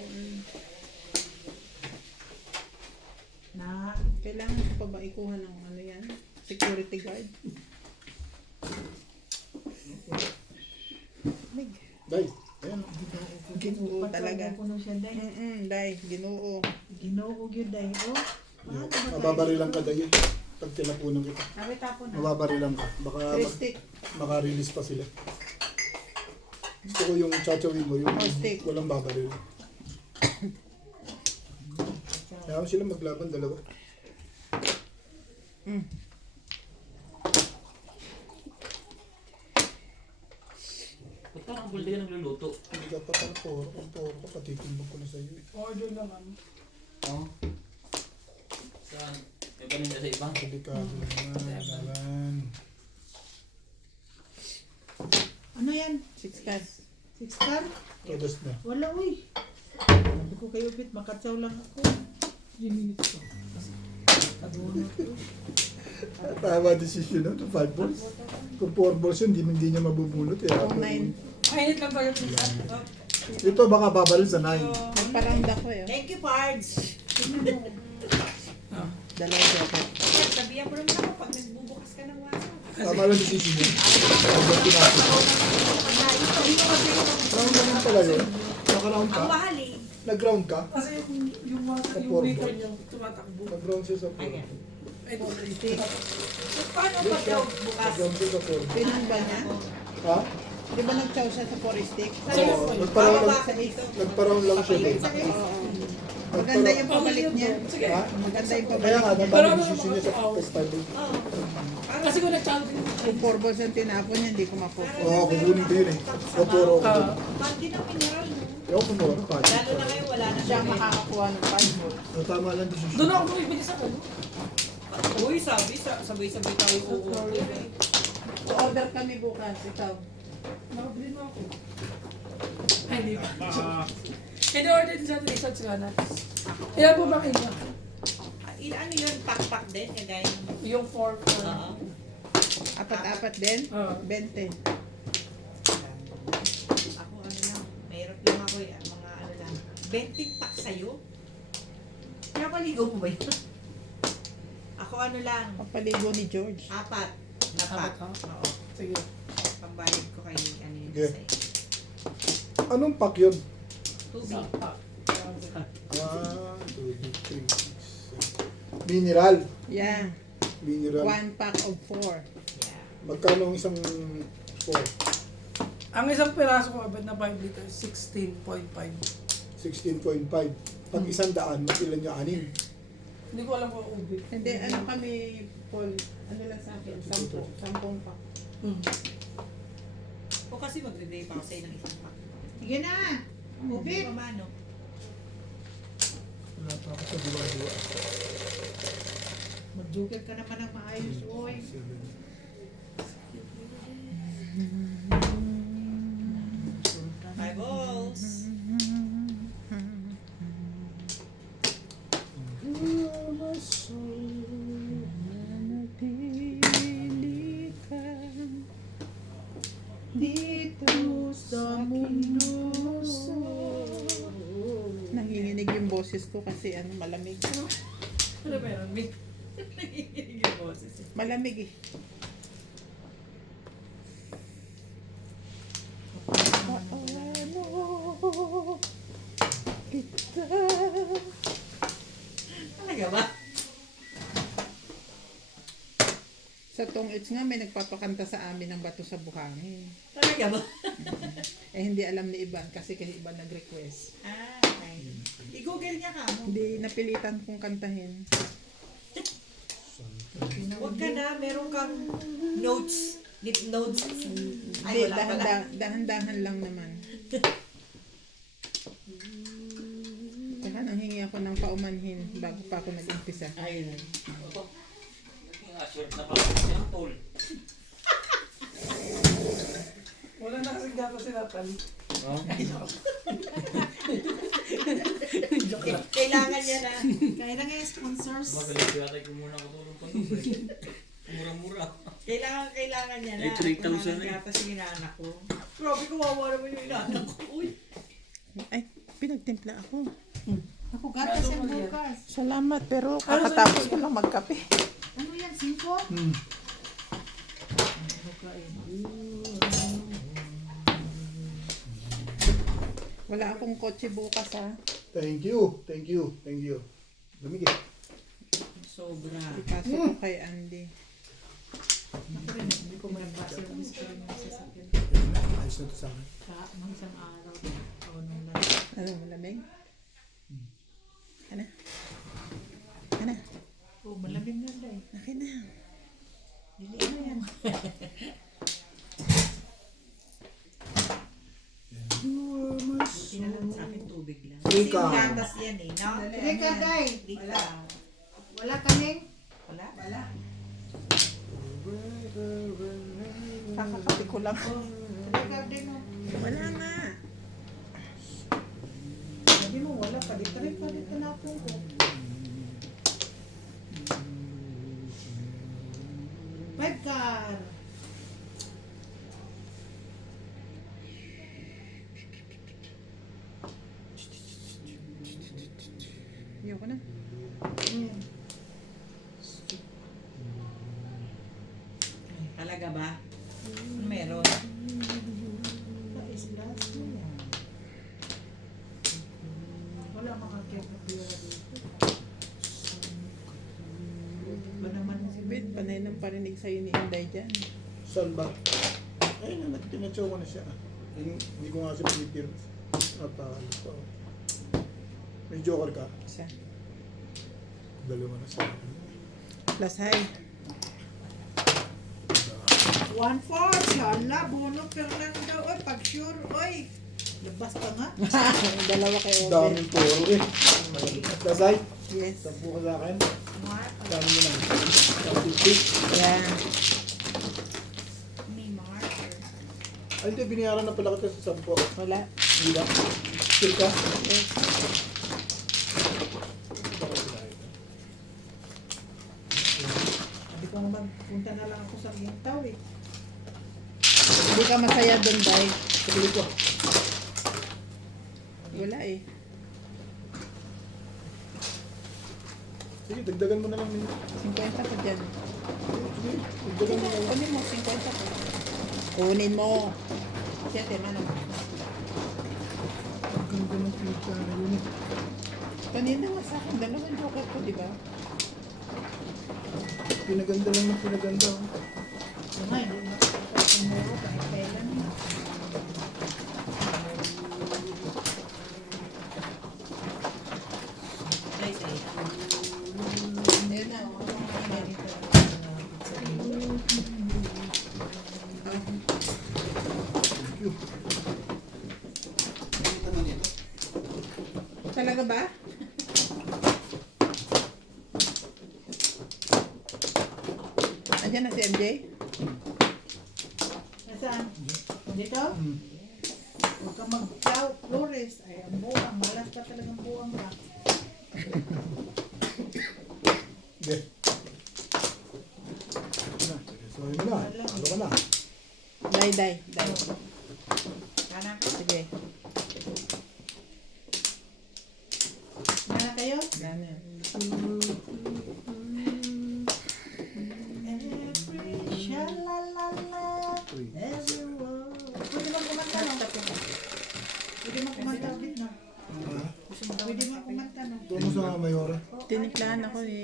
Na, Kailangan ko pa ba ikuha ng ano yan? Security guard? Mig. Dahil, ayan. Ginoo talaga. Puno siya dahil. Dahil, ginoo. Ginuog yun dahil. O, paano ba tayo? Mababarilan ka dahil. Pag tinapunan kita. Sabi tapo na. Mababarilan ka. Baka Tristic. maka-release pa sila. Gusto ko yung chachawin mo, yung Stick. walang babaril. Kaya sila maglaban dalawa. Ba't parang buldi ka nagluluto? Hindi ka pa pang poro. Kung poro ka, patitimbang ko na sa'yo. Order lang ano. Oo. Saan? May paninda sa ibang. Delikado naman. Ano yan? 6 cars. 6 car? Todos na. Wala uy. Sabi ko kayo bit, makatsaw lang ako. 3 minutes ko. Abono ko. Tama decision no, 5 balls. Kung 4 balls yun, hindi niya mabubunot eh. Kung 9. Mainit lang tayo pizza. Ito baka babaril sa 9. Nagpa-round ako eh. Thank you, Pards. Dalawang joker. Kaya sabihan mo naman ako pag nagbubukas ka ng waso. Tama lang decision niya. Round na lang pala yun. Naka-round ka? Ang mahal eh. Nag-round ka? Kasi yung Sa yung four waiter balls. niya tumatakbo. Nag-round siya sa 4. Ayan. Ito, So, paano pag daw bukas? Nag-round siya sa 4. Pinan ba niya? Ha? Di ba nag-chow siya sa 4 stick? Oo, nagpa-round Bababa lang, ka dito. nagpa-round lang siya doon. Oo. Maganda yung pabalik niya. Ha? Maganda yung Kaya pabalik nga, niya. nagpa decision niya sa 5 balls. kasi kung nagtalo din. Kung 4 balls ang tinapon niya, hindi ko makukuha. Oo, kukunin ko yun eh. O 4 ako doon. Mahal din ang mineral, no? Ewan ko mo, ano pa? Lalo na ngayon, wala na Siya siya. makakakuha ng 5 balls. Tama lang decision. Doon ako bumibili sa ano. Uy, sabay-sabay tayo uuwi. Order kami bukas, ikaw. Nakabili mo ako. Ay, hindi ba? In-order din sa atin isa tsaka Ilan po ba kayo? Ano yun? Pak-pak din, kagaya ng... Yung 4 for... Oo. Apat-apat din? Oo. 20. Ako ano lang, mayroon lang ako mga ano lang. 20 pack sa'yo? Pinapaligo mo ba yun? Ako ano lang, Papaligo ni George. 4 na pack. Apat, ha? Oo. Sige. Pambayad ko kay ano yun Okay. sa'yo. Anong pack yun? Tubig. Ah, 2, 3, 6, Mineral. Yeah. Mineral. 1 pack of 4. Yeah. Magkano ang isang 4? Ang isang piraso ko abad na 5 liters, 16.5. 16.5. Pag 100, ilan niya? 6. Hindi ko alam kung ubi. Hindi, ano kami, Paul, ano lang sa akin, 10 pack. O kasi magre-day pa ako sa'yo ng isang pack. Sige na! Hindi pa mano. Wala pa ako sa diwa-diwa. Mag-juggle ka naman ng maayos, oy. 5 balls. Manatili ka dito sa mundo. Nanginginig yung boses ko kasi ano, malamig. Ano ba yun? Nanginginig yung boses. Malamig eh. Paano kita? Talaga ba? Sa Tong It's nga may nagpapakanta sa amin ng Bato sa Buhangin. Talaga ba? Eh hindi alam ni Iban kasi kay Iban nag-request. Ah, okay. I-google niya ka mo. Hindi napilitan kong kantahin. Huwag ka na, meron kang notes. Lip notes. Hindi, Ay, wala pala. dahan-dahan lang naman. Saka nang hingi ako ng paumanhin bago pa ako nag-umpisa. Ayun. Short na pala si Paul. Wala na kasing gato si Natalie. Kailangan niya na. Kaya na nga yung sponsors. Magaling kaya tayo muna katulong pa ito. Mura-mura. Kailangan niya na. Eh, 3,000 Kung gatas yung inaanak ko. Grabe, kawawa naman yung inaanak ko. Uy. Ay, pinagtimpla ako. Ako gatas yung bukas. Salamat, pero kakatapos ko lang magkape. Ano yan, 5? Hmm. Wala akong kotse bukas ha. Thank you. Thank you. Thank you. Lamig eh. Sobra. Ipasok ko kay Andy. Ako rin, hindi ko malabasa yung mystery ng sasakyan. Ayos na to sa akin. Nung isang araw. Ako nung Ano, malamig? Ano? Ano? Oh, malamig na rin. Akin na. Dili na yan. Pinalang sa akin tubig lang. Rika. Kasi yung gatas yan eh, no? Rika, Day. Rika. Wala kaming? Wala? Kakakapi ko lang. Rika, din mo. Wala nga. Sabi mo, wala. Palit-palit na po ko. Ayoko na. Talaga ba? Meron. Wala makakiyat na pera dito. Ba naman si Wait, panay ng parinig sa'yo ni Inday dyan. Saan ba? Ayun na, tinatsaw ko na siya. Hindi ko nga siya pinipir. Napakalo. May joker ka? Isa. Dalawa na sa akin. Plus high. 1-4. Hala, Bono Fernando. Oy, pag sure. Oy. Labas pa nga. Dalawa kay Oben. Daming puro eh. Dasay, Yes. 10 ka sa akin. What? Dami mo na. 50. Yan. May marker. Ay, hindi, binayaran na pala kita sa 10. Wala. Hindi ba? Still ka? Yes. Sabi ko naman, punta na lang ako sa Iyang eh. Hindi ka masaya doon, Day. Pagli ko. Wala eh. Sige, dagdagan mo na lang. 50 pa dyan. Sige, dagdagan mo na lang. Kunin mo, 50 pa. Kunin mo. Siyete, mano. Ang ganda ng pizza na yun eh. Kanina nga sa akin, dalawang joker ko, di ba? Pinaganda lang ng pinaganda. oh. Yung nga, hindi na ako tumuro kahit kailan na. Nice eh. Ayun na, oh. Talaga ba? Andiyan na si MJ? Nasaan? Dito? Hmm. Huwag ka mag-chow, Flores. Ay, ang buwang. Malas pa talagang buwang ka. Sige. Sorry mo na. Ano ka na? Day. Kanan ka? Sige. Kanan kayo? Gana. Every shalalala, everyone. Pwede mo kumanta, no? Pwede mo kumanta ulit, no? Pwede mo kumanta, no? Doon mo sa Mayora. Tiniplahan ako ni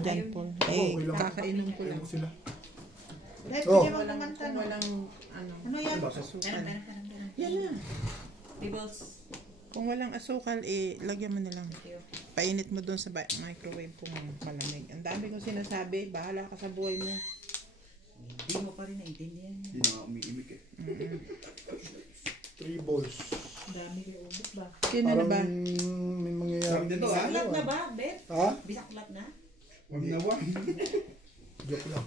John Paul. Okay lang. Kakainom ko lang. Ano sila? Dahil Oh. pwede mo kumanta, no? Walang, Ano yan? asukal. Yan na. Tables. Kung walang asukal, lagyan mo na lang. Painit mo doon sa microwave kung malamig. Ang dami kong sinasabi, bahala ka sa buhay mo. Hindi mo pa rin naintindihan. Hindi na nga umiimik eh. 3 balls. Ang dami kayo ubos ba? Sino na ba? May mangyayari. Sarap dito, ha? Bisaklat na ba, Bet? Ha? Bisaklat na? Wag na wag. Joke lang.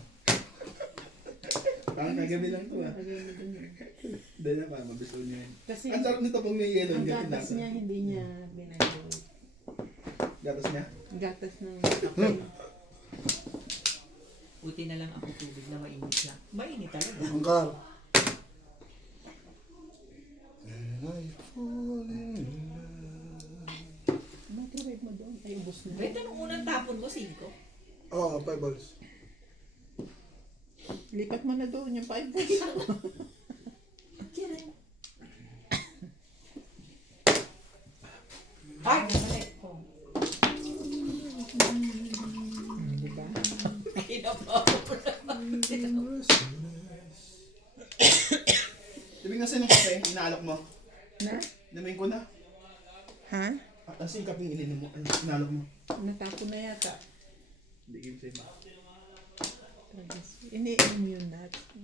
Parang kagabi lang to ah. Hindi na pa, mabisto niya yun. Kasi Ang sarap nito pag may yellow. ang Ganyan gatas lasa. niya hindi niya binayo. Gatas niya? Gatas ng kape. Buti na lang ako tubig na mainit lang. Mainit talaga. Angkar. And I fall in love. Microwave mo doon. Ay, ubos na. Bet, anong unang tapon mo, 5? Oo, 5 balls. Lipat mo na doon yung 5 Ay, mali. Oh. Diba? Ibig na sa'yo ng kape, inaalok mo. Na? Namain ko na. Ha? At ang sing kapeng ininom mo, inaalok mo. Natapon na yata. Hindi game sa'yo ba? Iniinom yun natin.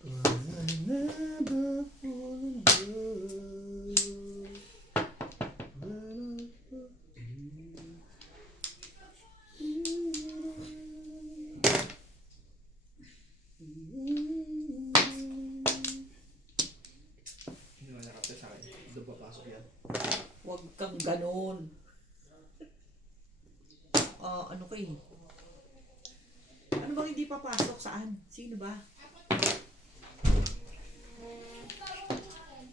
I never fall in love. Hindi naman nakape sa akin. Doon papasok yan. Huwag kang ganon. Ano kayo? Ano bang hindi papasok? Saan? Sino ba?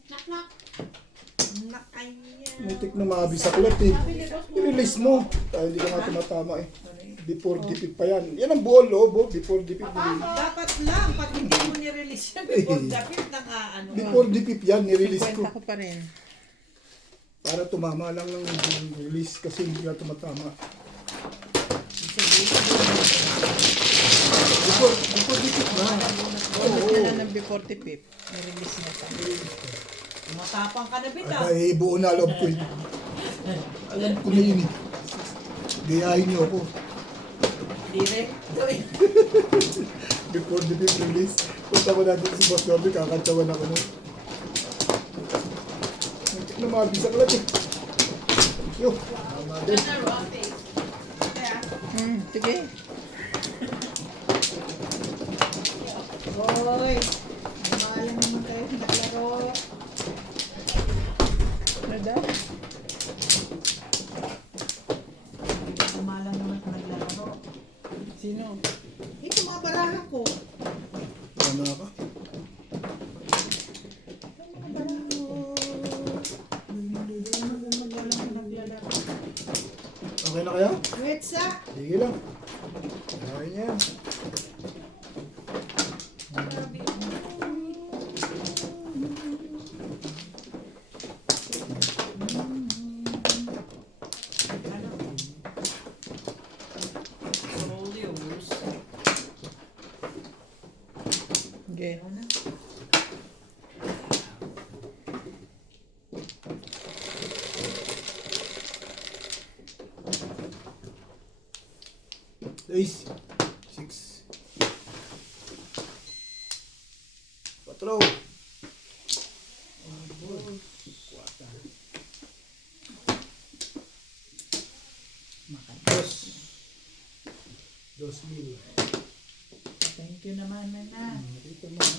Knock knock. Nakaya. May teknomabi sa kulat eh. I-release mo. Tayo hindi ka nga tumatama eh. Before dipit pa yan. Yan ang buo loob, before dipit. Dapat lang, pag hindi mo nirelease yan, before dapit ng ano. Before dipit yan, nirelease ko. Kwenta ko pa rin. Para tumama lang ng release kasi hindi ka tumatama. Before dipit na. Ulit na lang ng before tipip. Nirelease niya pa. Matapang ka na bita. Ay, buo na loob ko yun. Alam ko na yun eh. Gayahin niyo ako. Direkto eh. Before dipit release. Punta ko natin si Boss Norby, kakantawan ako nun. Nantik na mga bisa kalat eh. Yo, tama din. Sige. Hoy, maalam naman kayo naglaro. Ano daw? Maalam naman kayo naglaro. Sino? Ito mga barahan ko. Tama ka. Okay na kaya? Wait sa. Sige lang. Okay niya yan. Okay. Ace. 6. 4. Dos mil. Thank you naman na. Dito mo ha.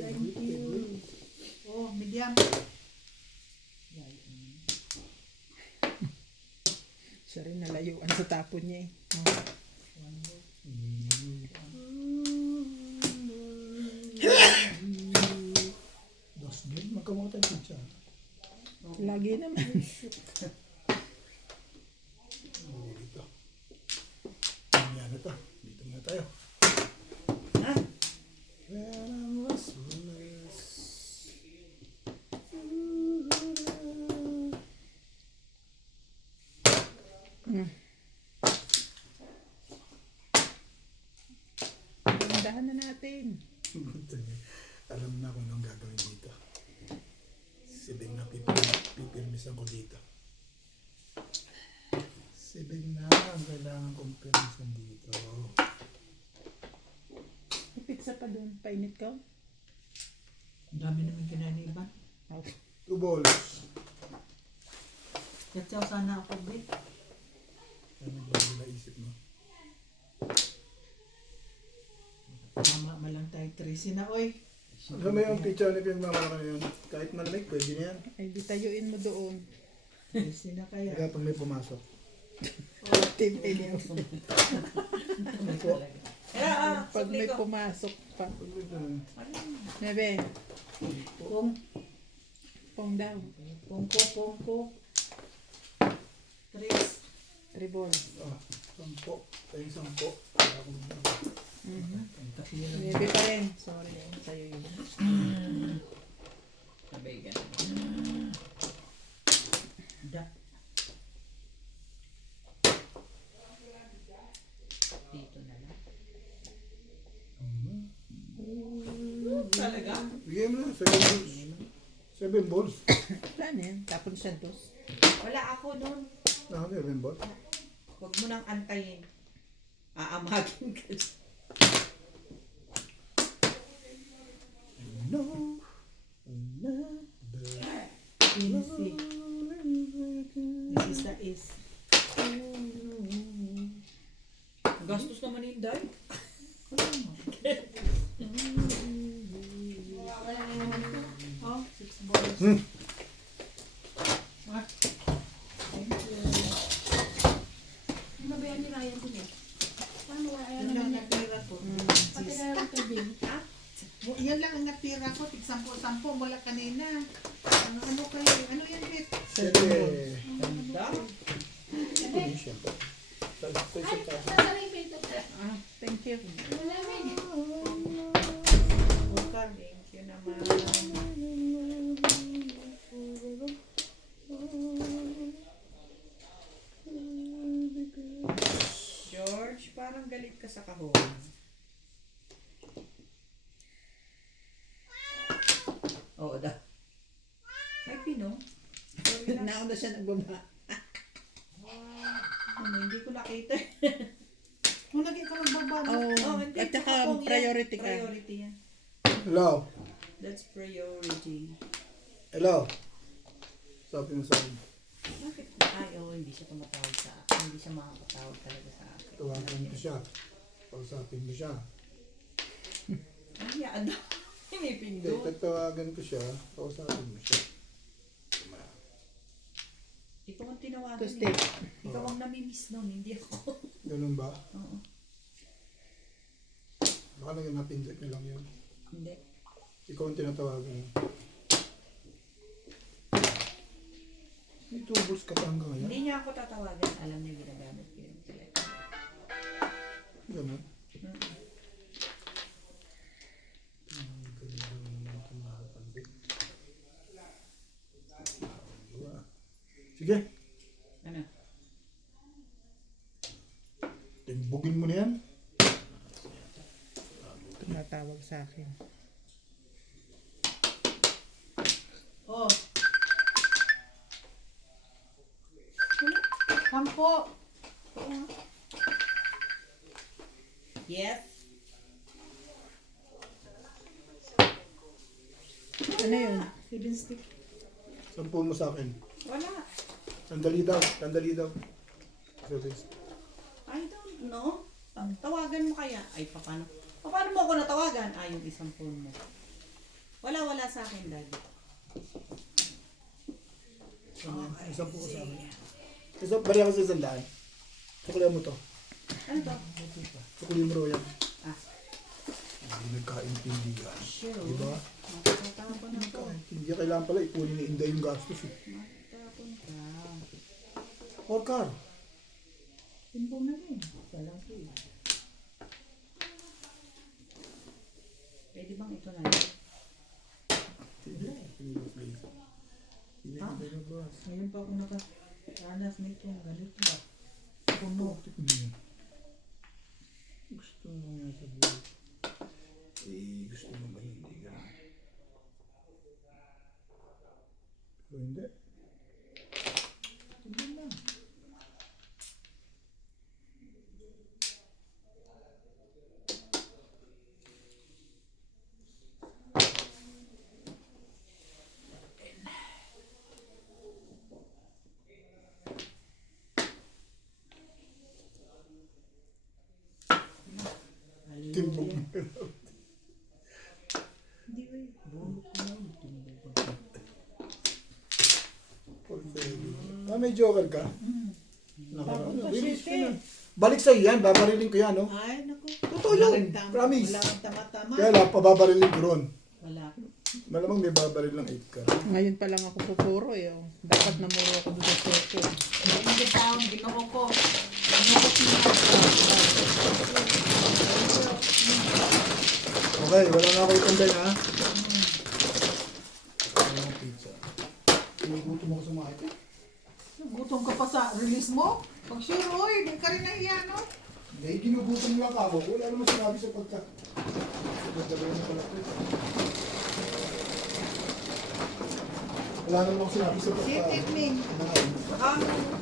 Favorite. Oh, medium. Siya rin nalayuan sa tapon niya eh. Dos mil. Magkamutan ko siya. Lagi naman. Oh, dito. Yan na to. Dito muna tayo. Ha? When I was less. Gandahan na natin. Alam na kung anong gagawin dito. Sibing na pipirmisan ko dito. Sibing na ang kailangan kong pirmisan dito. May pizza pa doon. Painit ka? Ang dami naman kinaniban. 2 balls. Yatsaw sana ako, Bit. Ano ba yung naisip mo? Mama lang tayo 13 na, oy. Ano mo yung pizza na pinagmamalaki na yun? Kahit malamig, pwede na yan. Ay, di tayuin mo doon. 13 na kaya. Kaya pag may pumasok. Team niya. Ano po? Pag may pumasok pa. Pag may pumasok. Nebe, Pong, pong daw. pongko. 3. 3 balls. Ah, 10. Tayong 10. Nebe pa rin. Sorry, sa'yo yun. Da. Dito na lang. Talaga? Bigyan mo na, 7 balls. 7 balls. Wala na yan. Tapon siya dos. Wala ako doon. Ah, 7 balls. Huwag mo nang antayin. Aamagin ka. No. Another. 15. This is the is. Gastos naman yung dahil. Oh, 6 balls. Ah. Thank you. Ano ba yan ni Ryan din eh? Paano wala yan Yan lang naman yan? natira ko. Pati na lang ito din. Yan lang ang natira ko. Tig 10-10. Wala kanina. Ano kayo? Ano yan, Bit? Siyempre. Ganda. Ito yun, siyempre. Sa isang tayo. Nasaan yung pinto? Ah, thank you. Malamig. Bukal. Thank you naman. George, parang galit ka sa kahon. Oo da. Ay, Pino. Sorry na. Nauna siya nagbaba. Ano, hindi ko nakita. Kung lagi ka magbaba. Oh, hindi. at saka Kapong yan. priority ka. Priority yan. Hello. That's priority. Hello. Sabi mo sa akin. Bakit? Ay, oo, hindi siya tumatawag sa hindi siya makakatawag talaga sa akin. Tawagan ko siya. Pausapin mo siya. Ay, yan. May Hindi, pindot. tatawagan ko siya. Pausapin mo siya. Ikaw ang tinawagan To eh. stay. Ikaw ang namimiss nun, hindi ako. Ganun ba? Oo. Baka nang napindot niyo lang yun. Hindi. Ikaw ang tinatawagan. May tubos ka pa hanggang ngayon. Hindi niya ako tatawagan. Alam niya ginagamit ko yung telepono. Ganun. Mm. Sige, Ano? timbugin mo na yan. Tumatawag sa akin. Oh, Kampo. yes. Ano yun? Feeding stick. Sampul mo sa akin. Wala. Sandali daw, sandali daw. Service. I don't know. Tawagan mo kaya. Ay, paano? Paano mo ako natawagan? Ay, yung isang phone mo. Wala sa akin, Daddy. Isang po ko sa akin. Bali ako sa sandaan. Sukulihan mo to. Ano to? Sukulihan mo yan. Ah. Hindi nagkaintindihan. Sure. Diba? Matatapon ako. Hindi kailangan pala ipunin ni Inday yung gastos eh. Matatapon ka. Or car. Timbo na rin. Walang fee. Pwede bang ito na lang? Hindi. Hindi Ha? na boss. Ngayon pa ako nakaranas nito. Ganito ba? Puno. Gusto mo nga sa buhay. Eh, gusto mo ba hindi ka? Pero hindi. Hindi na. Timbog mo. Hindi ba yun? Bunot ko na yun. Timbog ko. May joker ka? Tapos pa Release siya ka na. eh. Balik sa'yo yan, babariling ko yan, no? Ay, naku. Totoo yun, promise. Wala kang tama-tama. Kaya lang, pababariling ko ron. Wala. Malamang may babaril ng 8 ka. Ngayon pa lang ako pupuro eh. Oh. Dapat namuro ako doon sa circle. Hindi taon, ginawa ko. Ginawa ko na. Okay, wala na ako itanday, ha? Ano yung pizza? Inugutom ako sa mga ito. Gutom ka pa sa release mo? Pag sure, oy, di ka rin nahiya, no? Dahil ginugutom lang ako, wala naman sinabi sa pagka. Nagdabay na pala ito. Wala naman ako sinabi sa pagka. Sweet evening.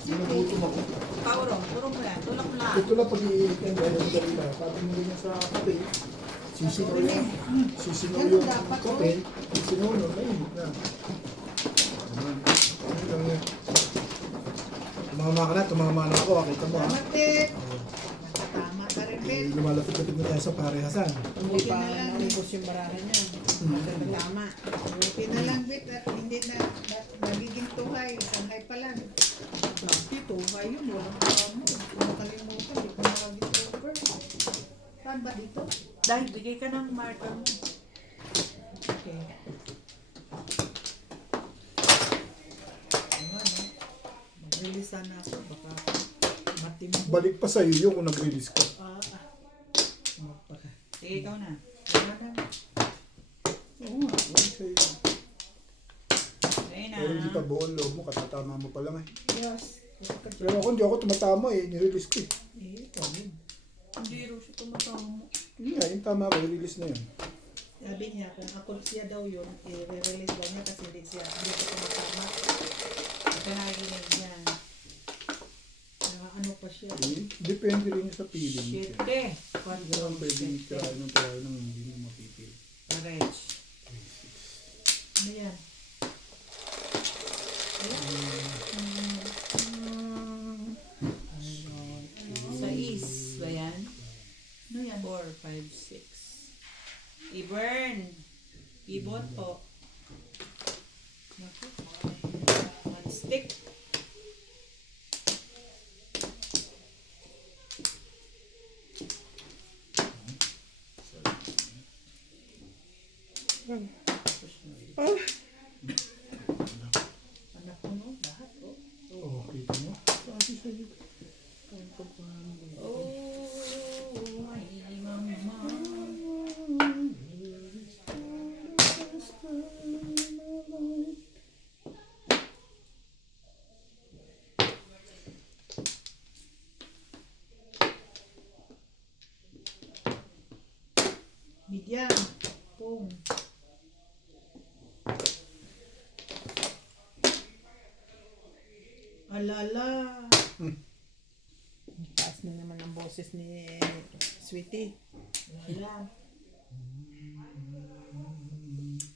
Ginugutom ako. Kauro, turong mo yan. Tulak mo lang. Ito lang pag-iitin dahil ang dalita. Sabi mo ganyan sa kape. Sisinaw yung kape. Sisinaw nun, mainit na. Ano lang yan. Tumama ka na, tumama na ako. Kita mo ha. Salamat, Pet. Tama ka rin, Pet. Eh, lumalapit-lapit na tayo sa parehasan. Hindi pa naubos yung barahan niya. Tama. Buti na lang, Pet, at hindi na nagiging tuhay. Sanghay pa lang. Dati, tuhay yun. Walang kamo. Kung nakalimutan, di ko nakagit over. Saan ba dito? Dahil bigay ka ng marker mo. Okay. Ayan. Release sana ako, baka matimbo. Balik pa sa'yo yun kung nag-release ka. Sige, ikaw na. Oo nga, balik sa'yo. Okay na. Pero hindi ka buong loob mo, katatama mo pa lang eh. Yes. Pero ako hindi ako tumatama eh, nirelease ko eh. Hindi rin siya tumatama. Hindi nga, yung tama ko, i-release na yun. Sabi niya, kung ako siya daw yun, i-release daw niya kasi hindi ko tumatama. Ito nakikinig niya. Ano pa siya? Eh, depende rin yun sa feeling. Shit Siya. eh. Hindi naman pwedeng tirahin ng hindi mo mapipil. Rich. Ano yan? Sais ba yan? Ano yan? 4, 5, 6. I-burn. Ibot po. Naku. One stick. Anak ko no? Lahat oh. Oo, kita mo. Sabi sa'yo. Oh, my mama. Medium. Boom. Alala. Taas na naman ang boses ni Sweetie. Alala.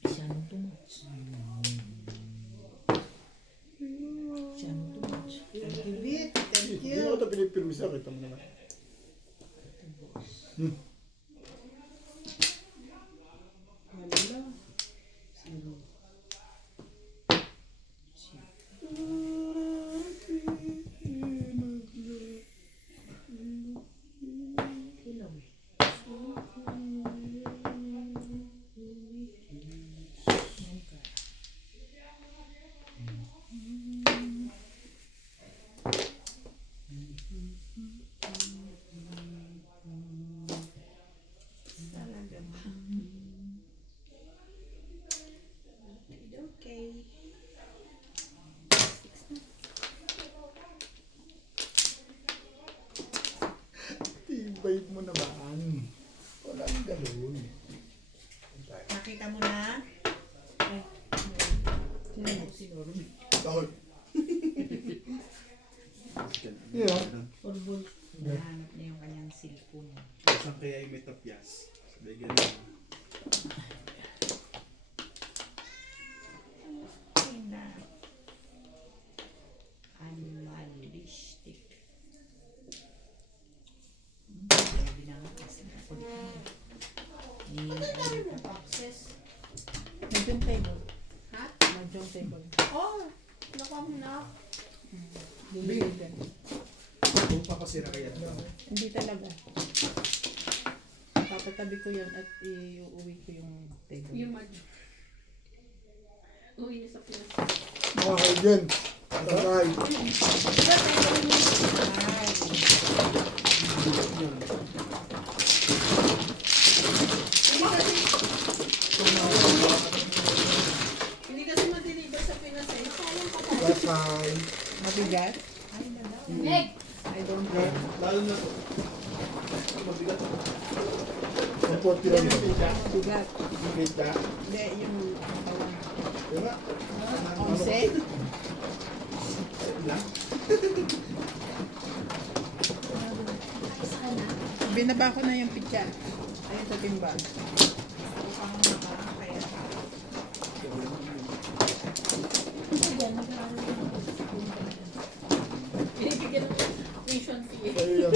Siyang too much. Siyang too much. Thank you, Vic. Thank Hindi you. ako ito pinipirmisa, kita mo naman. Alala. Okay. Tibay mo naman. Walang galon. Nakita mo na? Ay, si Lord. Tawag. Yeah. Pulbul. Nahanap niya yung kanyang cellphone. Saan kaya yung may tapyas? Sabi ganun. Okay na. Animalistic. Sabi na nga kasi nakulit mo. Medium table. Ha? Medium table. Oh, nakuha mo na. Liligan. Kung papasira kaya ito. Hindi talaga. Papatabi ko yan at iuwi ko yung table. Yung madyo. Uwi niya sa Pinas. Mahal din. Takay. Hindi kasi ma-deliver sa Pinas eh. Sayang pa tayo. Takay. Mabigat? Meg! I don't care. Lalo na to. Mabigat ako. Ang 40 lang yun. Mabigat. Kita. Hindi, yung katawan. Diba? 11? Ilang? Ayos ka na. Binaba ko na yung pitya. Ayun sa timba. Ayan, nag-aaral yung binibigyan ng tuition fee. Ayun lang.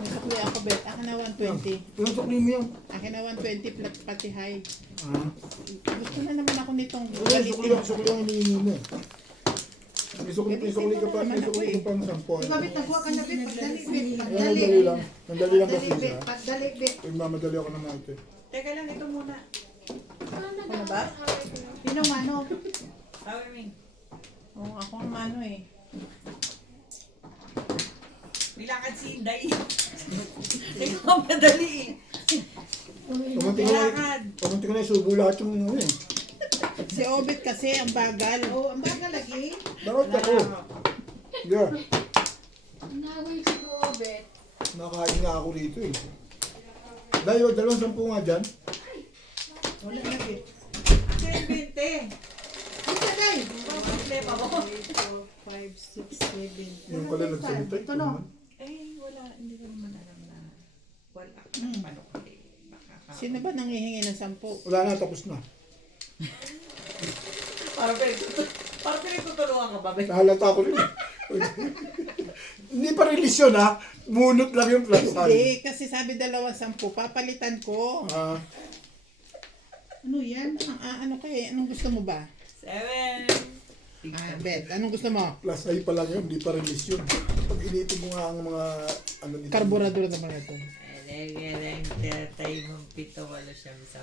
May sukli ako, Bet. Akin na 120. Yung sukli mo yan. Akin na 120 flat pati high. Ah. Gusto na naman ako nitong Wala, sukli ang hinihingi mo. May sukli ka pa, may sukli ka pa ng sampol. Diba, Vic, nagkuha ka na, Vic. Pagdali, Vic. Yan, Pagdali. dali lang. Nandali lang kasi Pagdali, Vic. siya. Pagdali, Vic. Pagmamadali ako ng ate. Teka lang, ito muna. Ano ba? Sino mano? Power me. Oo, ako ang mano eh. Nilakad si Inday. Ikaw madali eh. Kumunti ko na yung subo lahat yung ano eh. Si Obit kasi ang bagal. Oo, ang baga lagi. Bakit ako? Yeah, Inaway si Robert. nakain nga ako rito eh. Dahil 210 nga dyan. Wala na bit. 720. Isa day. Problema mo. 4, 5, 6, 7. Yung pala nagsalita. Ito no. Eh, wala. Hindi ko naman alam na. Wala. Paano ko eh. Sino ba nangihingi ng 10? Wala na, tapos na. Parang pinagtutulungan ka ba? Nahalata ko rin eh. Hindi pa release yun ha. Munot lang yung plus sign. Hindi, kasi sabi 210, papalitan ko. Ah, Ano yan? Ano kaya? Anong gusto mo ba? 7. Bet, anong gusto mo? plus ay pa lang yun, hindi pa release yun. Pag initin mo nga ang mga ano nito. Karburador naman ito. Galing, tayo mong 7, 8, 10.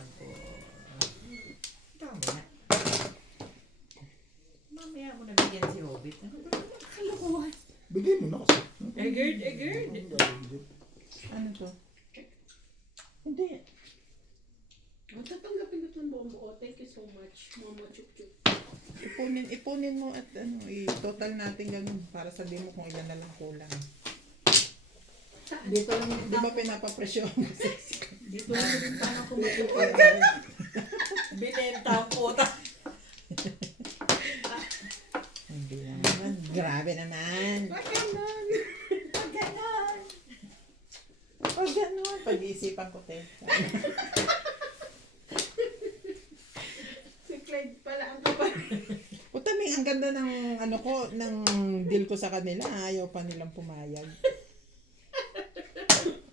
Tama na. Mamaya mo nabigyan si Hobbit. Ano ba naman nakalokohan? Bigay mo na kasi. Agard. Ano to? Hindi. Tatanggapin ko itong buong buo. Thank you so much, Mama Chuk Chuk. Ipunin mo at i-total natin ganun para sabihin mo kung ilan na lang kulang. Dito lang, di ba pinapapresyon mo? Dito lang rin paano kumatuwa. Binenta ang puta. Hindi naman. Grabe naman. Pag ganon. Pag-iisipan ko, te. Si Clyde pala ang kapal. Utaming, ang ganda ng ano ko, ng deal ko sa kanila. Ayaw pa nilang pumayag.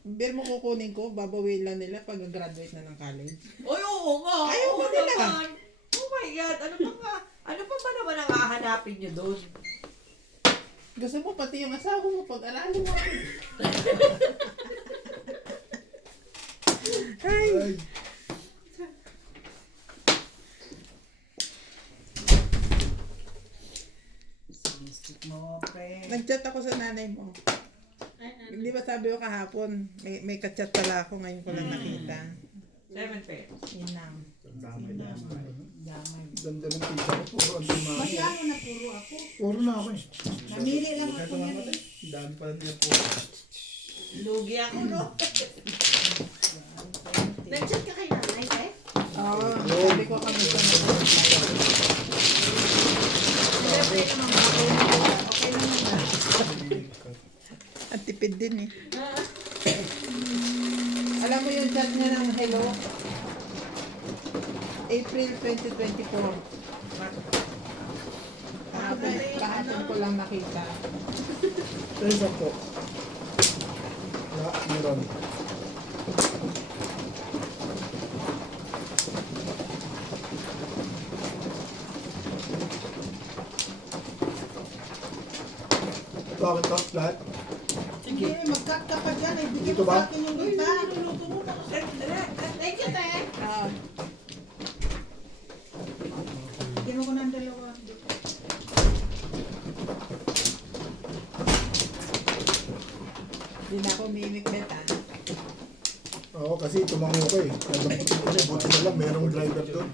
Pero mo kukunin ko, babawin lang nila pag graduate na ng college. Oy, oo nga. Ayaw oo ko nila. naman. Oh my God. Ano pa ba naman ang hahanapin nyo doon? Gusto mo pati yung asawa mo pag-aralin mo. Ay, Ay, Sinistik mo, pre. nag-chat ako sa nanay mo. Hindi ba sabi ko kahapon, may ka-chat pala ako, ngayon ko lang nakita. 7 pe. Yun lang. Damay. ganda ng pizza ko. Puro ang tumami. Masyado na puro ako. Puro na ako eh. Namili lang ako yan eh. Dami pa niya po. Lugi ako, no? Nag-chat ka kay nanay, eh? Oo, sabi ko kami sa Siyempre naman ako. Okay naman na. At tipid din eh. Alam mo yung chat niya ng hello? April 2024. Kahapon ko lang nakita. Sa isa po. Wala, meron. Bakit ka? Lahat? Sige, mag-cut ka pa dyan eh. Bigyan Dito mo ba? sa akin yung iba. Niluluto mo na. Thank you, te. Ah, Bigyan mo ko ng dalawa. di na ako mimikbet ah. Oo, kasi tumango ko eh. Buti na lang, merong driver doon.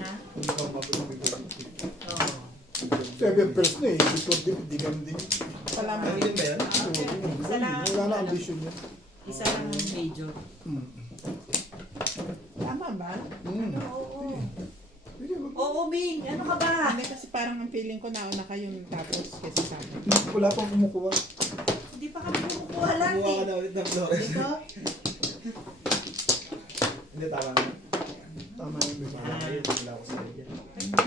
Ha? Kung ikaw mabibigay. Oo. 7 first na eh. Before di ganun din. Wala mo. Ayun ba yan? Isa lang. Wala na ambisyon niya. Isa lang ang major. Tama ba? Oo. Pwede ba? Oo, Ming. Ano ka ba? Hindi kasi parang ang feeling ko nauna kayong tapos kasi sa akin. Wala pang kumukuha. Hindi pa kami kumukuha lang Kumuha ka eh. na ulit ng Flores. Dito. Hindi, tama na. Tama yung biba. Ayun, wala ko sa iyo.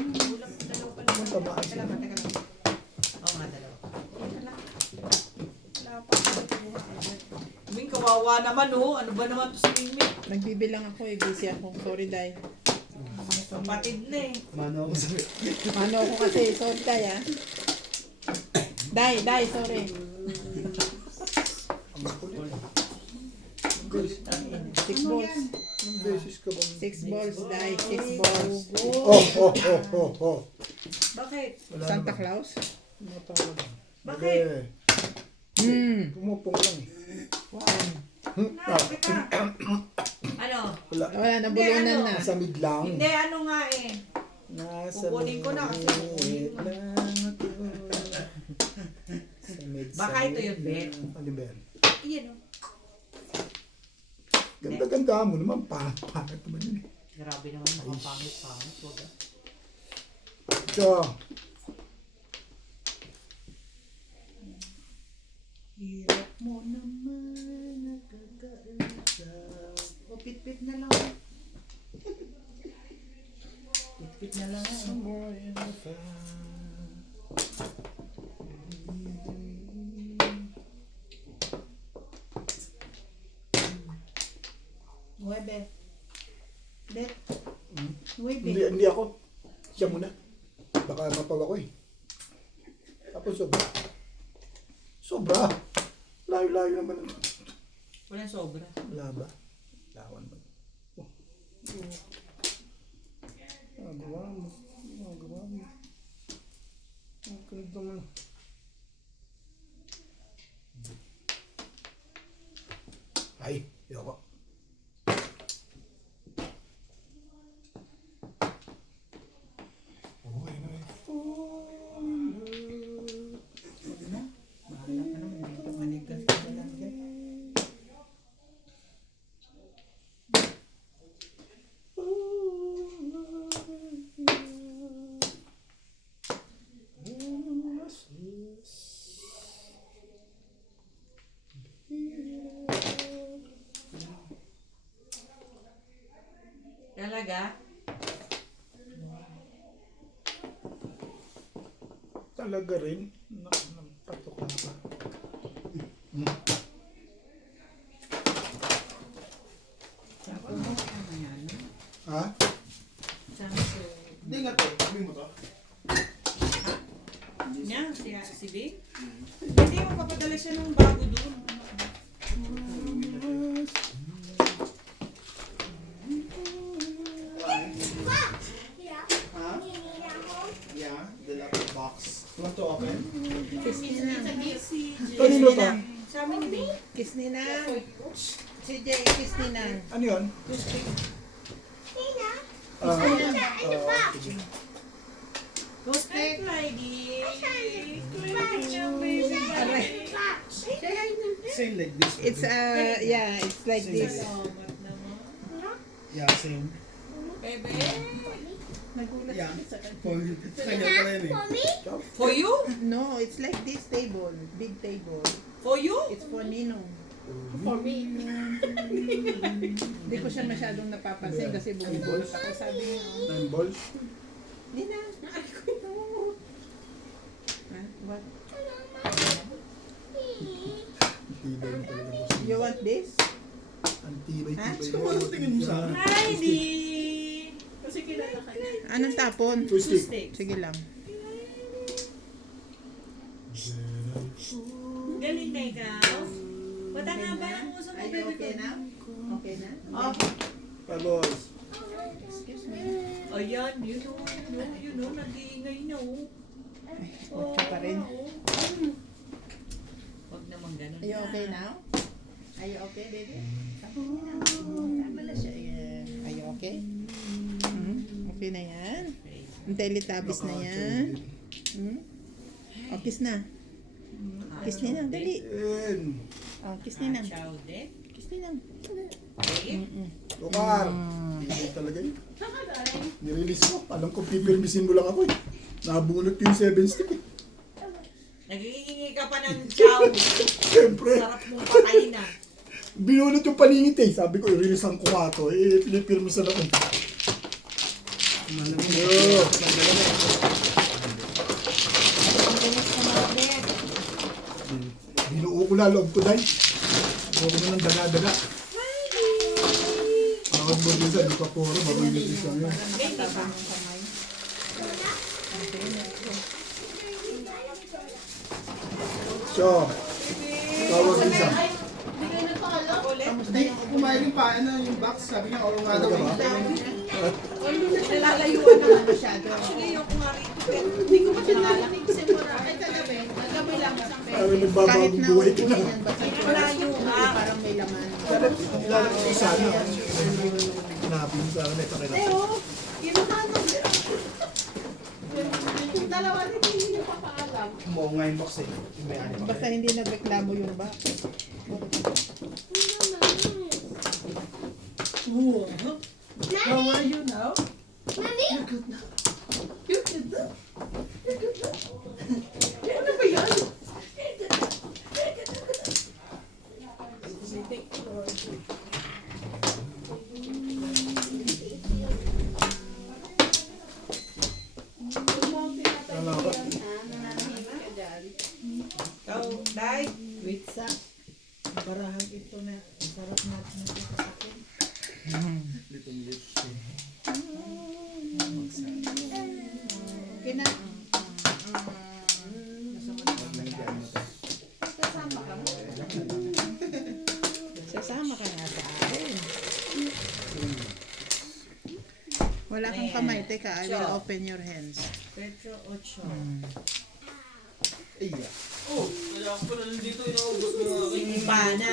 Kulang sa dalawa pa Kung tamaan siya. Teka lang. Oo nga, dalawa. Teka lang. Wala pa ako kumuha. Ming, kawawa naman oh. Ano ba naman to si Ming Ming? Nagbibilang ako eh, busy ako. Sorry, Day. Kapatid na eh. Mano ako sa Ano ako kasi, sorry, Day ah. Day, sorry. Ang kulit. 6 balls. beses ka bang... 6 balls, dahil 6 balls. Oh. Bakit? Wala Santa naman. Claus? Bakit? Pumupong lang. Ano? Wala. Wala, nabulunan na. Masamid lang. Hindi, ano nga eh. Nasa Kukunin ko na kasi maliit lang ako. Baka ito yung bet. Ano ba yan? Iyan o. Ganda-ganda mo naman. Pangit naman yun eh. Grabe naman, makapangit-pangit. Wag ah. So, Hirap mo naman nagkakaisa. O, pit-pit na lang. Pit-pit na lang. somewhere in the fire. Nuebe. Bet. Hmm? Nuebe. Hindi ako. Siya muna. Baka mapag ako eh. Tapos sobra. Sobra. Layo-layo naman. Walang sobra. Wala ba? Lawan ba? Oh. Gawa mo. Gawa mo. Ang ganda mo. Ay, yoko. When I fall in love. Wag na. Bahala ka naman. Hindi ka manigas ka lang dyan. Talaga? Talaga rin. Patok na pa. Sabi mo, ano yan? Ha? Samso. Hindi nga to. Sabi mo to. Niya, si Vic? Hindi mo papadala siya ng bago doon. Yeah, the laptop box. You want to open? Kiss ni na. Kanino to? Sa amin ni Vic. Kiss ni na. Si Jay, kiss ni na. Ano yun? Sige. Toothpick. Lady. Same like this. It's yeah, it's like this. Salamat naman. Yeah, same. Bebe. Nagulat Yeah. ako sa kanya. Sa kanya pala yun eh. For you? No, it's like this table, big table. For you? It's for Ninong. For me. Hindi ko siya masyadong napapansin kasi bumibol ako. Sabi niya, oh, 9 balls. Nina. Ha? What? Tibay mo talaga boss. You want this? Ang tibay-tibay mo. Ano tingin mo sa akin? Heidi. Kasi kilala ka niya. Anong tapon? Twisty. Toothpick. Sige lang. Galing na ikaw. Bata nga ba ang uso mo, Are you baby okay ko? now? Okay na? Oh, Tapos, Excuse me. ayan, you know, nag-iingay na oh. Kotse pa rin. Huwag naman ganun. Are you okay now? Are you okay, baby? Tama na siya. Yeah. Are you okay? Okay na yan? Ang Teletubbies na yan? Oh, kiss na. Kiss ni Nang, dali. in. Oh, kiss ni Nang. Chow din. Kiss ni Nang. Lokal. Tibay talaga yun. Nirelease ko. Alam ko pipirmisin mo lang ako eh. Nabunot yung 7 stick eh. Nag-iingi ka pa ng chow. Siyempre. Sarap mong patayin na. Binunot yung paningit eh. Sabi ko, i-releasean ko nga to. Eh, pinipirmisan ako. Yo. Binuo ko na loob ko dahil. Huwag ko na ng daga-daga. Ako mo din sa di pa puro. Mabunot yung siya yun. So, tawag isa. Hindi kayo nagpakala? Kamusta yung smiling pa, ano yung box, sabi niya, or nga daw. Nilalayuan naman masyado. Actually, yung kumari ko, pero Hindi ko pa siya narinig si Mora. Ay, kagabi. Kagabi lang isang beses. Parang Kahit nagbabagong na buhay upo ka na. yan, basta malayo nga. parang may laman. Lalapit ko sana. Hanapin mo sana, may pakilala. Pero, inuhanap nila. Yung dalawa rin hindi niya papaalam. Mo nga yung box eh. Yung may ano pa. Basta hindi nagreklamo yung box. How are you now? You're good now. You're good now. You're good now. Ano ba yan? Ano ako? Ikaw, Day. Wait sa. Barahan ito na. Sarap natin ito sa akin. Okay na. Sasama ka nga sa akin. Wala kang kamay. Teka, I will open your hands. Petro Ocho. Oh, kaya ako pala nandito, inaubos mo yung aking. Iba na.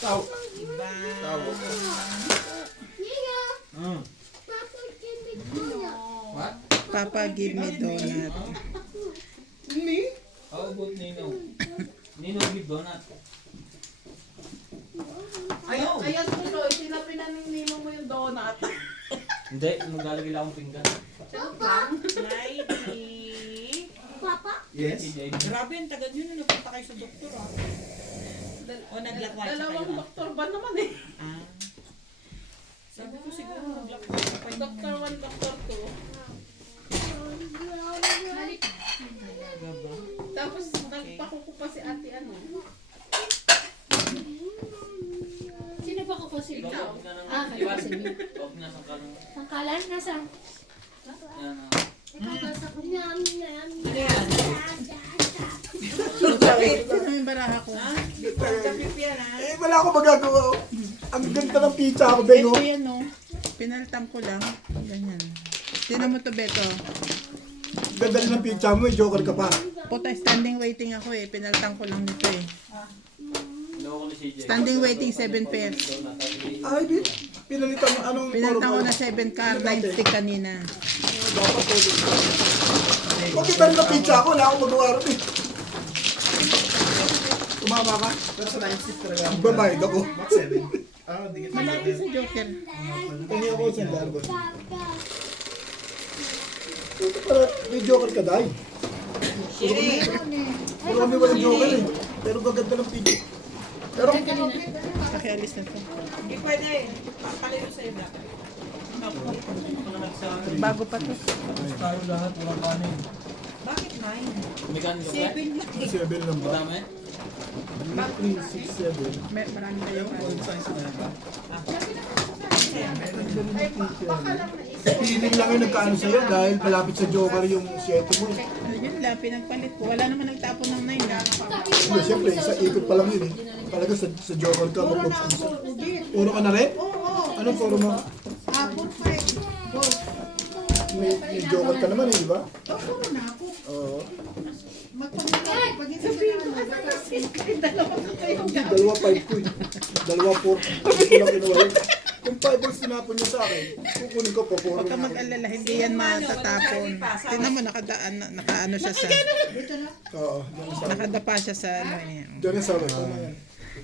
Tao. Iba. What? Papa, give me donut. How about Nino? Nino give donut. Ayan po, Loy. Sila pinaningninong mo yung donut. Hindi, maglalagay lang akong pinggan. Lady. Yes. Grabe, ang tagal nyo na napunta kayo sa doktor, ah. O naglakwatsa kayo? Dalawang doktor ba naman eh? Ah. Sabi ko siguro naglakwatsa kayo. Doktor 1, doktor 2. Tapos nagpakuko pa si ate ano. Sino ba ko si Ikaw. kayo kasi Bill. Huwag na sa kanong. Tangkalan, nasaan? Yan, Ikaw nasa ko. Ano yan? Sino yung baraha ko? Ha? Pagkapip yan, ha? Eh, wala akong magagawa. Ang ganda ng pizza ako, Beno. Ito yan, no? Pinaltam ko lang. Ganyan. Tinan mo to, Beto. Ganda rin ng pizza mo, eh. Joker ka pa. Puta, standing waiting ako eh. Pinaltam ko lang nito eh. Loko ni CJ. Standing waiting, 7 pairs. Ay, pinalitan mo anong Pinaltam ko formal? na 7 car, 9 stick kanina. Dapat po. Pag kita rin ng pizza ako, wala akong magawa rin eh. Tumama ka? Pero sa 9 seat talaga. Magbabayad ako. Box 7. Ah, hindi kita. Malaki sa Joker. Kanya ako sa largo. Ito para may Joker ka, Day. Marami walang Joker eh. Pero gaganda ng pizza. Pero Pakialis na to. Hindi pwede. Papalayo sa'yo dapat. Bago pa to. Tayo lahat, walang kanin. Bakit 9? Mekaniko ba? 7 lang. 7 lang ba? Madami? 3, 6, 7. Marami kayo. Feeling lang yung nagkaano sa'yo dahil malapit sa Joker yung 7 mo eh. Yun lang, pinagpalit ko. Wala naman nagtapon ng 9 na. Hindi, siyempre, isa ikot pa lang yun eh. Talaga sa Joker ka, Puro na mag-focus. ako. Ugit. Puro ka na rin? Oo. Anong puro mo? Abot pa eh. May Joker ka naman eh, di ba? Puro na ako. Oo. Magpagkakit. Pag hindi ka na dalawa ka kayong Hindi, dalawa 5 ko eh. Dalawa 4. Hindi ko lang kinuha yun. Kung 5 ang sinapon niyo sa akin, kukunin ko po 4 Huwag ka na ako. mag-alala, hindi yan matatapon. Tingnan mo, nakaano siya sa, Dito na. Oo, dyan sa nakadapa siya sa ano eh. Dyan sa akin. Tama yan.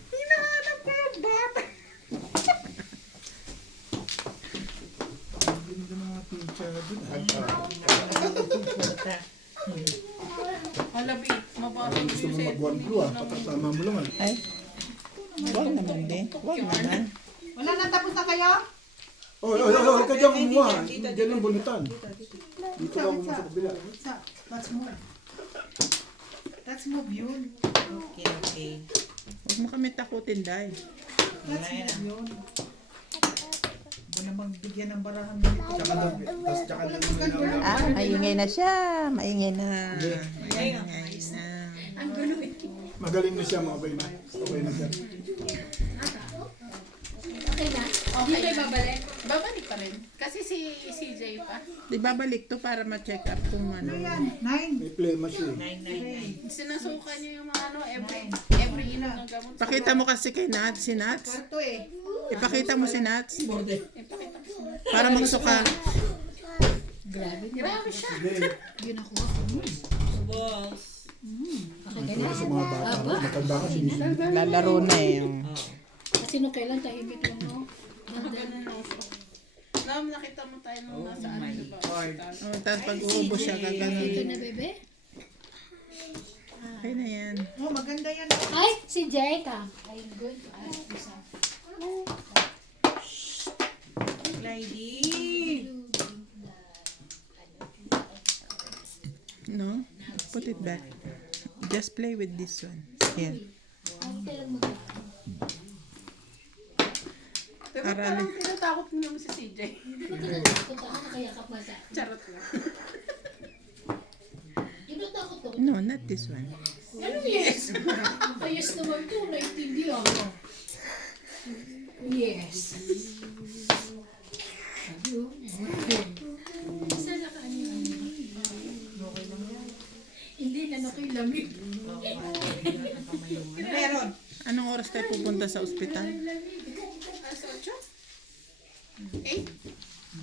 Hinahanap ko yung bata. Ganda ng mga pizza dun. Halabi. Mababa Gusto mo mag-1 blue ah. Tama mo lang ah. Ay, wag naman din. Wag naman. Wala na, tapos na kayo? Oh, ka dyan kumuha. Dyan ang bunutan. Dito ka kumuha sa kabila. Let's move. Let's move yun. Okay, okay. Huwag mo kami takutin, Day. Let's move yun. Huwag na magbigyan ng barahan dito. Tsaka daw, tapos tsaka daw yung ginawa. Ah, maingay na siya. Maingay na. Ngayon, Maingay na. Ang gulo eh. Magaling na siya, mga bay na. Okay na siya. Hindi Okay may na. babalik. Babalik pa rin. Kasi si CJ pa. Di babalik to para ma-check up kung ano. Ayan, 9. May plema siya. Sinasuka niya yung mga ano, every inom ng gamot. Pakita mo kasi kay Nats, si Nats. Kwarto eh. Ipakita mo si Nats. Ipakita ko sa mga. Para magsuka. Grabe siya. Boss. Para sa mga bata. Matanda ka sinisip. Lalaro na eh. Kasi nung kailan tahimik lang, no? Ganun lang siya. Nakita mo tayo nung nasa ano, diba? Hospital. Tapos pag uubo siya, Ito gaganon. na, bebe. Okay na yan. Oh, maganda yan. Ay, si Jeka. Ay, good. Ay, isa. Lady. No? Put it back. Just play with this one. Yan. Ay, kailan mo. Diba parang tinatakot niyo si CJ? Hindi ba talaga takot ako nakayakap nga sa akin? Charot lang. Yung natakot ako. No, not this one. Ano yes? Ayos naman to, naintindihan ko. Yes. Sabi oh. Sana ka ano. Hindi na ako'y lamig. Meron. Anong oras tayo pupunta sa ospital? Alas 8?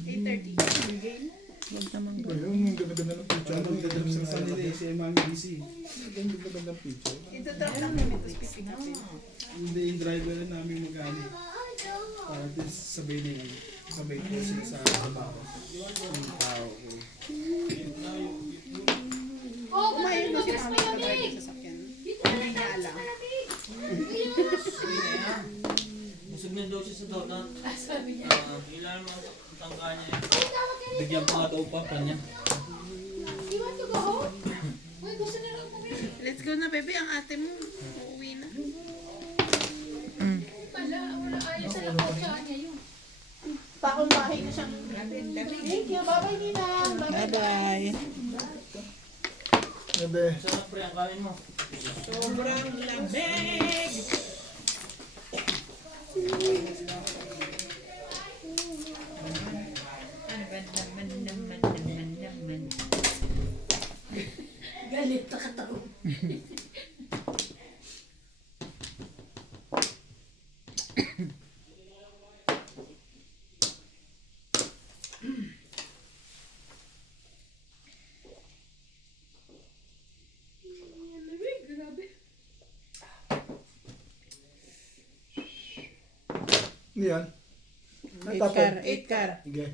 8:30. Huwag naman ba? Ayun, ang ganda-ganda ng picture. Ano, dadalap sa kanila eh, si Mami DC. Ang ganda-ganda ng picture. Ito-drop lang namin, tapos pipigapin. Hindi yung driver na namin mag-ani. Para din sabay na yun. Sabay ko sila sa trabaho. Yung tao ko. Oh, Umayon na siya mas kami pag-drive malamig. sa sasakyan. Dito na Hindi niya alam. Busog na daw siya sa donut. Sabi niya. Ilan mo ang tangka niya eh. Ay, tawag ka Bigyan pa nga ito pa niya. You want to go home? Uy, gusto na lang kami. Let's go na, baby. Ang ate mo. Uuwi na. Wala, ayaw sa lakot niya yun. Pakong bahay na siya. Thank you. Bye-bye, Ninang. Bye-bye. Bebe. Sarap pre, ang kain mo. Sobrang lamig. Galit na katao. Grabe. Hindi yan. 8 car, 8 car. Sige.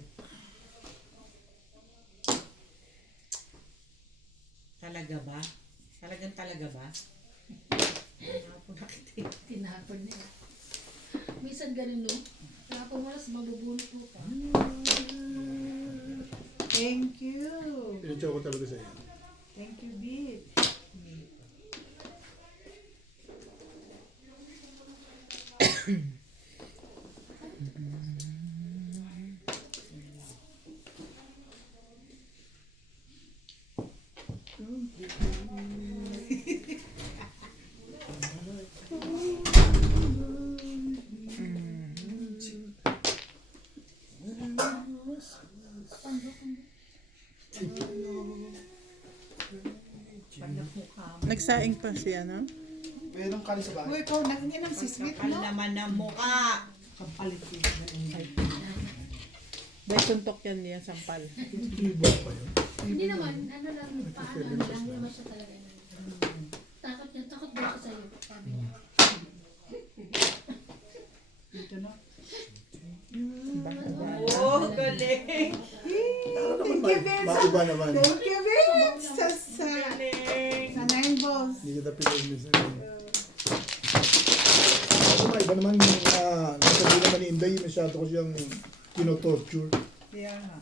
Talaga ba? Talaga ba? Tinapon na yun. Minsan ganun, no? Tinapon mo na, mabubulot mo pa. Thank you. Pinitsyo ko talaga sa'yo. Thank you, Bit. Nagsaing pa siya, no? Mayroong kanin sa bahay. Uy, ikaw, nangin ang sismit mo. naman ang mukha. Kapalit yun. Dahil suntok yan niya, sampal. Tibok pa yun. Hindi naman, ano lang, paano lang, hindi naman siya talaga. Takot niya, takot ba siya sa'yo? Sabi niya. Dito na. Oh, galing. Ano naman, maiba naman. Thank you, Bit. Sa 9 balls. Hindi kita pinag-miss na yun. Ano maiba naman yung nasabi naman ni Inday, masyado ko siyang kino-torture. Kaya nga.